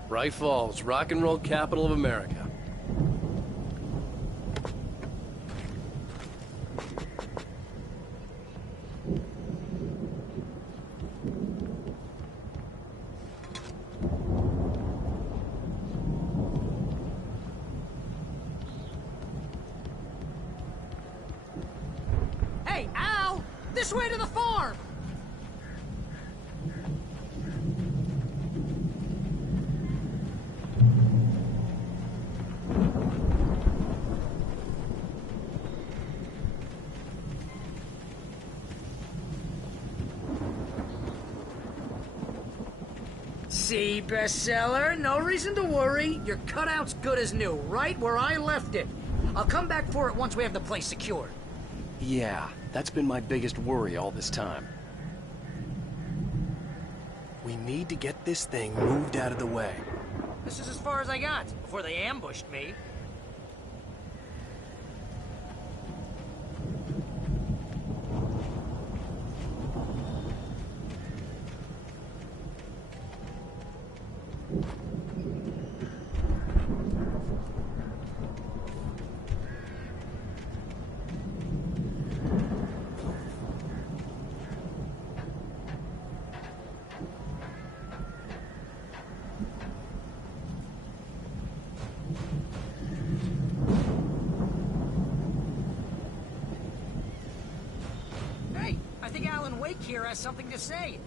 Bright Falls, rock and roll capital of America. Hey, Al! This way to the farm! See, bestseller? No reason to worry. Your cutout's good as new, right where I left it. I'll come back for it once we have the place secured. Yeah, that's been my biggest worry all this time. We need to get this thing moved out of the way. This is as far as I got, before they ambushed me. here has something to say.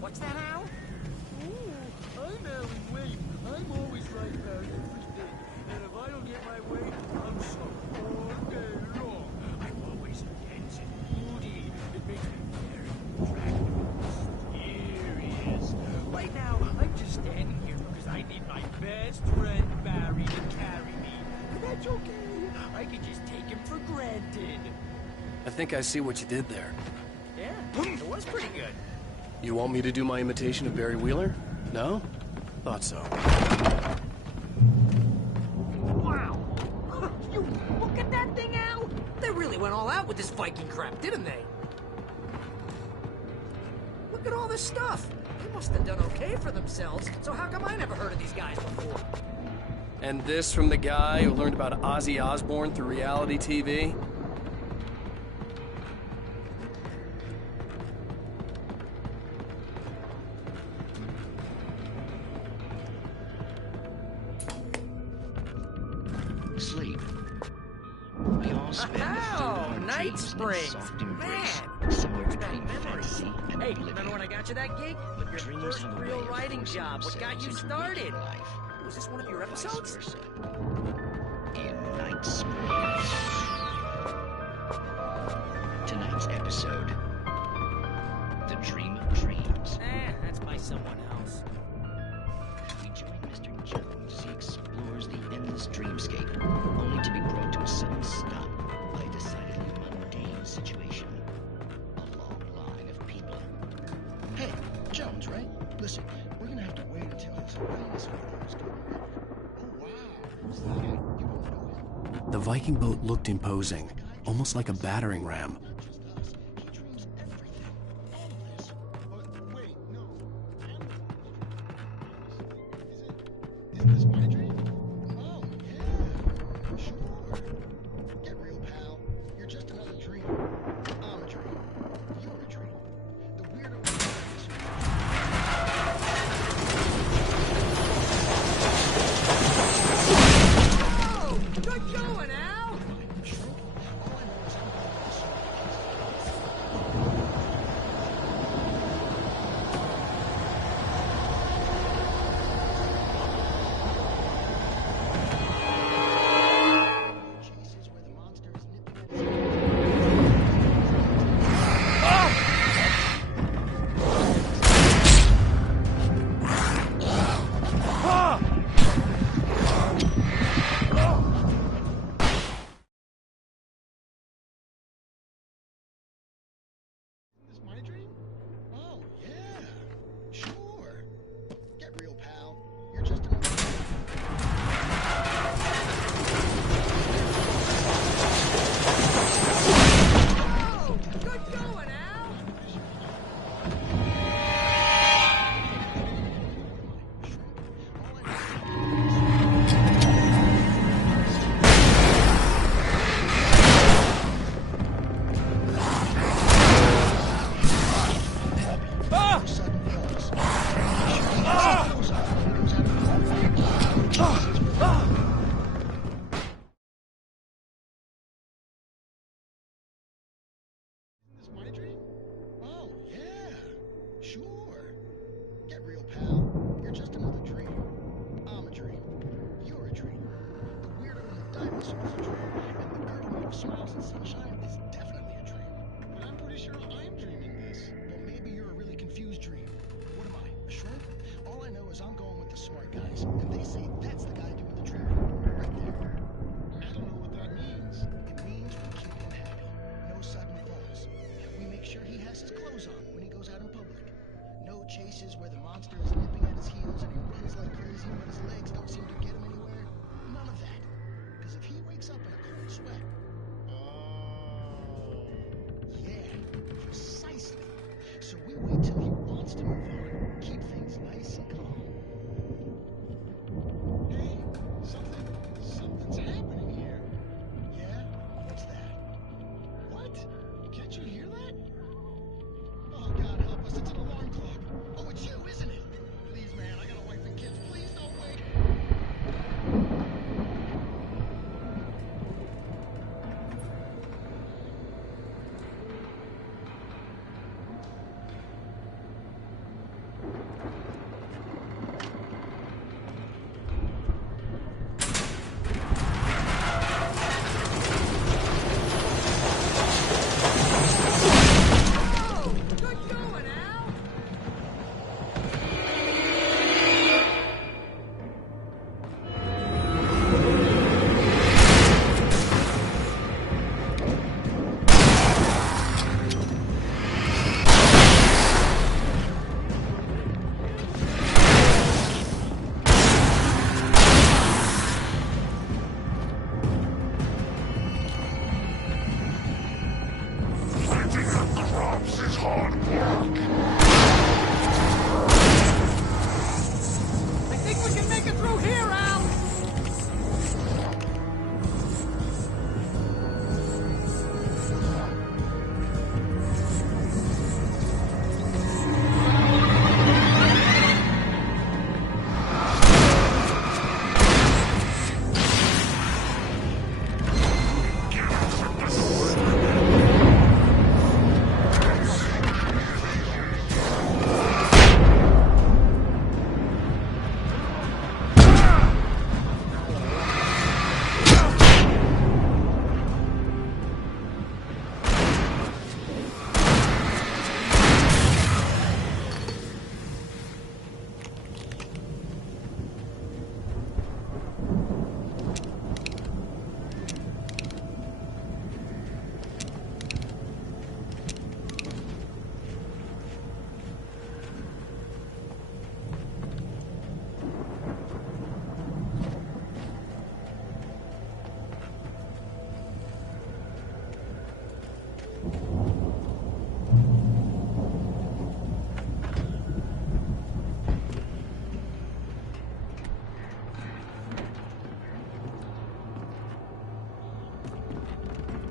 What's that, Al? Ooh, I'm Alan Wade. I'm always right about everything. And if I don't get my way, I'm sorry all day long. I'm always intense and moody. It makes me very mysterious. Right now, I'm just standing here because I need my best friend Barry to carry me. And that's okay. I can just take him for granted. I think I see what you did there. Yeah, it was pretty good. You want me to do my imitation of Barry Wheeler? No? Thought so. Wow! You look at that thing, Al! They really went all out with this Viking crap, didn't they? Look at all this stuff. They must have done okay for themselves, so how come I never heard of these guys before? And this from the guy who learned about Ozzy Osbourne through reality TV? Sleep. We all spend Night Springs! Man! Somewhere between fantasy and Hey, remember when I got you that gig? Your first real writing job. What got you started? Was this one of your episodes? In Night Springs. Tonight's episode, The Dream of Dreams. That's by someone else. We join Mr. Jones as he explores the endless dreamscape, only to be brought to a sudden stop by a decidedly mundane situation. A long line of people. Hey, Jones, right? Listen, we're gonna have to wait until his wellness photo is done. Oh, wow. Who's that? You don't know him. The Viking boat looked imposing, almost like a battering ram.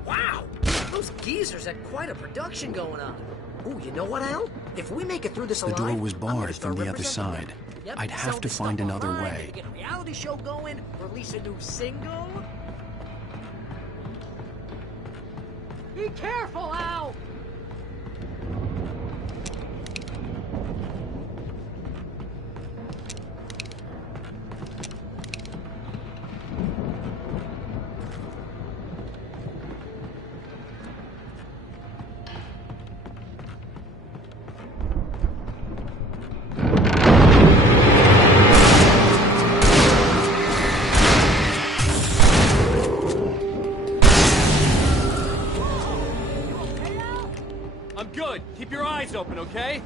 Wow! Those geezers had quite a production going on. Ooh, you know what, Al? If we make it through this The alive, door was I'm gonna barred start from the other representing side. them. Yep, I'd sell have to this find stuff another online, way. get a reality show going, release a new single. Be careful, Al! I'm good. Keep your eyes open, okay?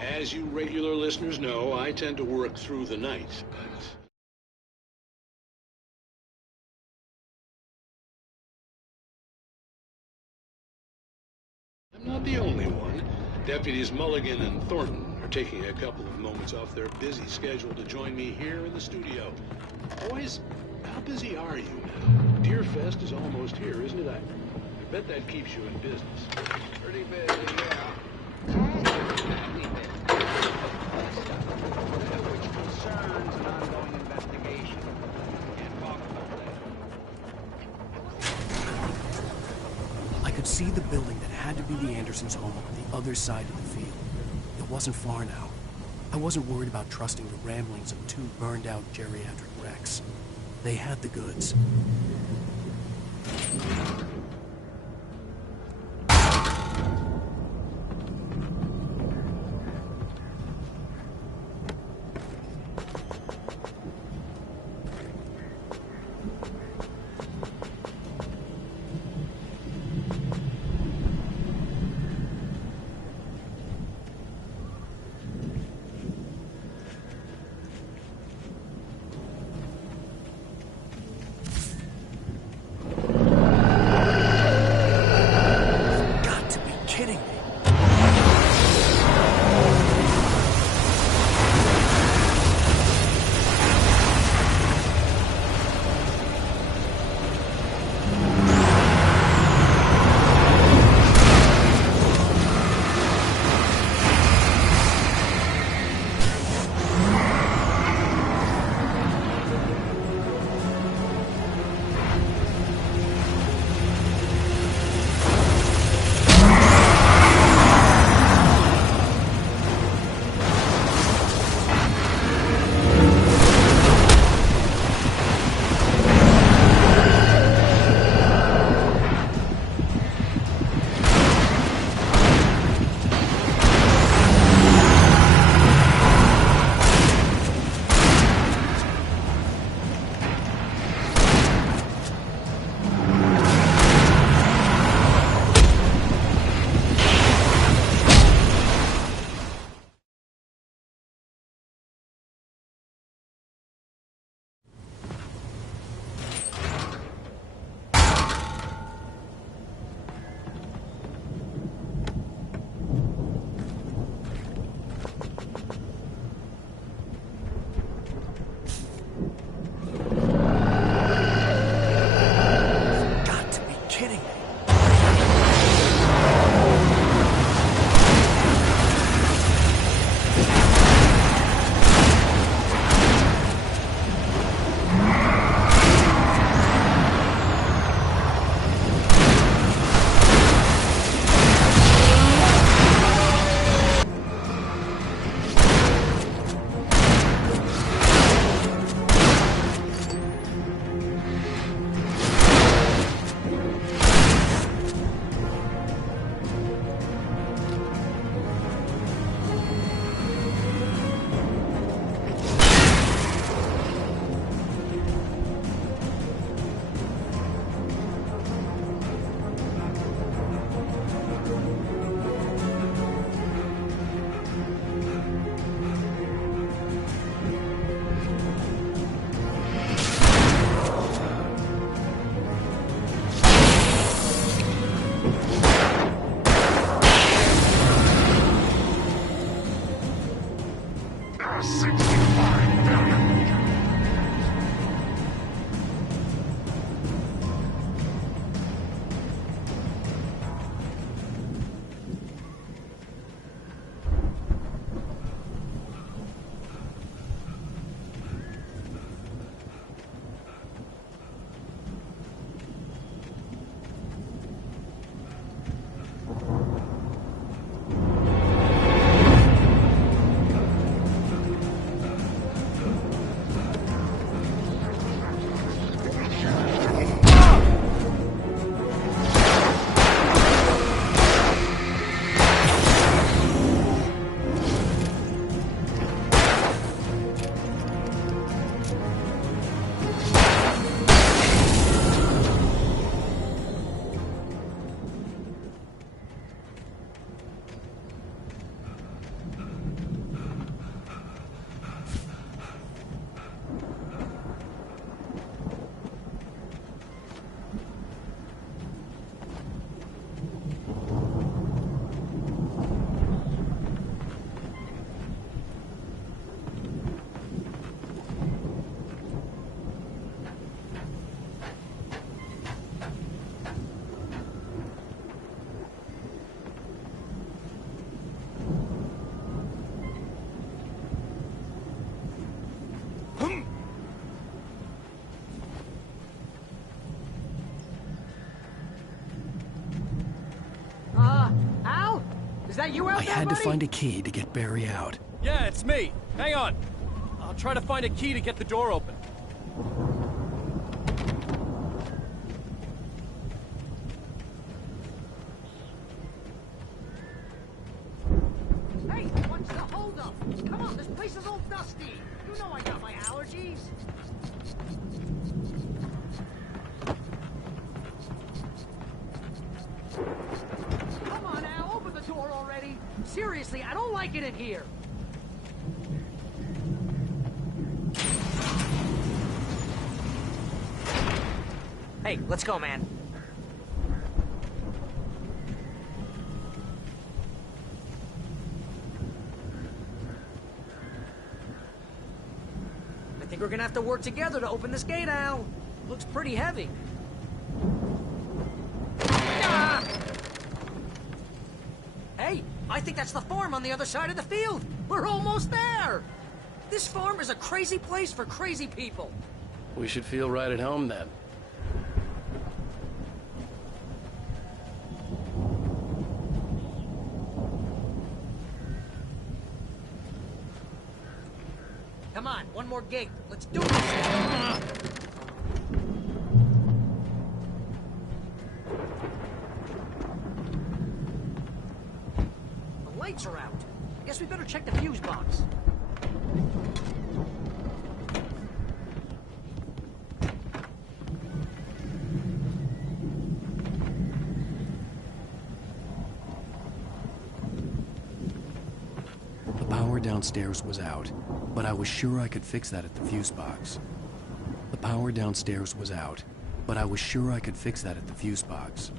As you regular listeners know, I tend to work through the night, but... I'm not the only one. Deputies Mulligan and Thornton are taking a couple of moments off their busy schedule to join me here in the studio. Boys, how busy are you now? Deerfest is almost here, isn't it? I bet that keeps you in business. Pretty busy, yeah. Which concerns an ongoing investigation. Can't talk about that. I could see the building that had to be the Andersons' home on the other side of the field. It wasn't far now. I wasn't worried about trusting the ramblings of two burned-out geriatric wrecks. They had the goods. that you out I there, had to buddy? find a key to get Barry out. Yeah, it's me. Hang on. I'll try to find a key to get the door open. Hey, what's the holdup? Come on, this place is all dusty. You know I got my allergies. Come on, Al, open the door already. Seriously, I don't like it in here. Hey, let's go, man. I think we're gonna have to work together to open this gate, Al. Looks pretty heavy. Ah! Hey, I think that's the farm on the other side of the field. We're almost there. This farm is a crazy place for crazy people. We should feel right at home then. Come on, one more gate. Let's do this. The lights are out. I guess we better check the fuse box. The power downstairs was out, but I was sure I could fix that at the fuse box. The power downstairs was out, but I was sure I could fix that at the fuse box.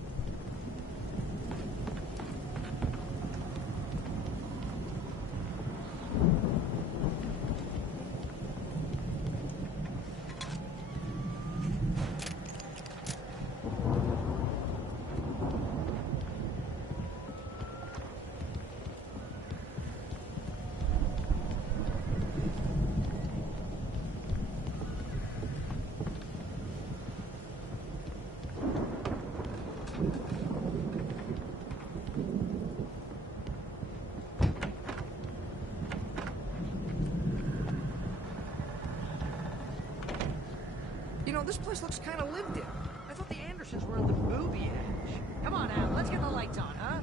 You know, this place looks kind of lived in. I thought the Andersons were on the booby edge. Come on, Al, let's get the lights on, huh?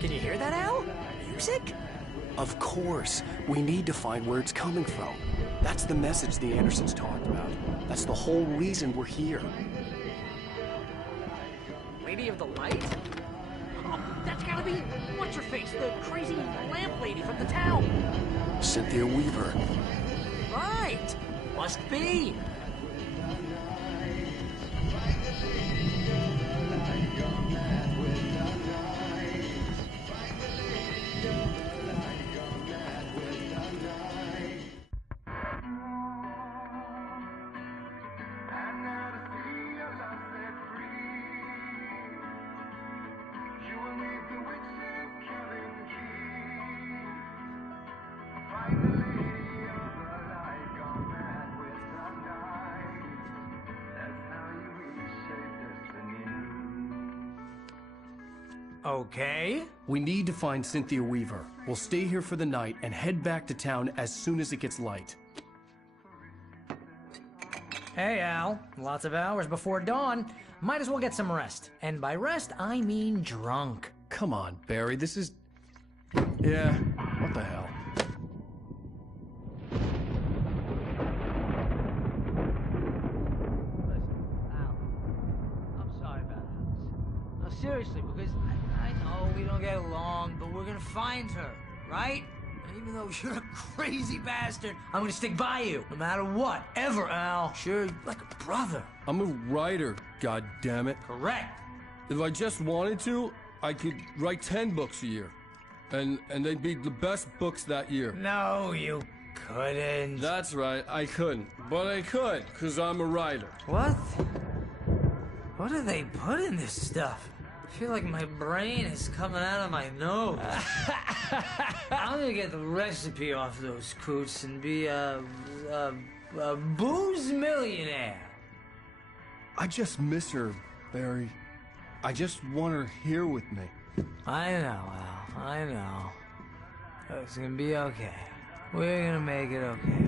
Can you hear that, Al? Music? Of course. We need to find where it's coming from. That's the message the Andersons talked about. That's the whole reason we're here. Lady of the Light? Oh, that's gotta be what's-her-face, the crazy lamp lady from the town. Cynthia Weaver. Right. Must be. Okay. We need to find Cynthia Weaver. We'll stay here for the night and head back to town as soon as it gets light. Hey, Al. Lots of hours before dawn. Might as well get some rest. And by rest, I mean drunk. Come on, Barry, this is... Yeah, what the hell? I'm sorry about Alice. No, seriously, because I know we don't get along, but we're gonna find her, right? Even though you're a crazy bastard, I'm gonna stick by you, no matter what, ever, Al. Sure, like a brother. I'm a writer, goddammit. Correct. If I just wanted to, I could write 10 books a year. And they'd be the best books that year. No, you couldn't. That's right, I couldn't. But I could, because I'm a writer. What? What do they put in this stuff? I feel like my brain is coming out of my nose. I'm gonna get the recipe off those coots and be a booze millionaire. I just miss her, Barry. I just want her here with me. I know, Al. I know. It's gonna be okay. We're gonna make it okay.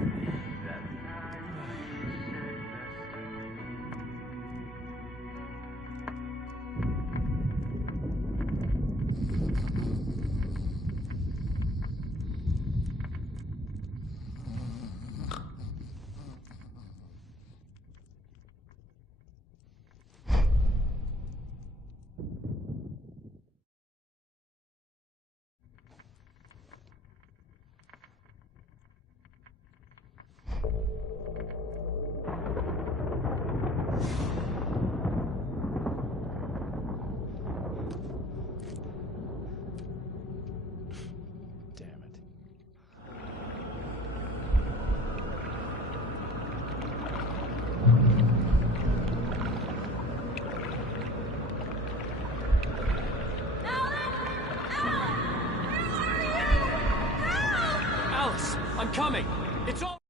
I'm coming. It's all...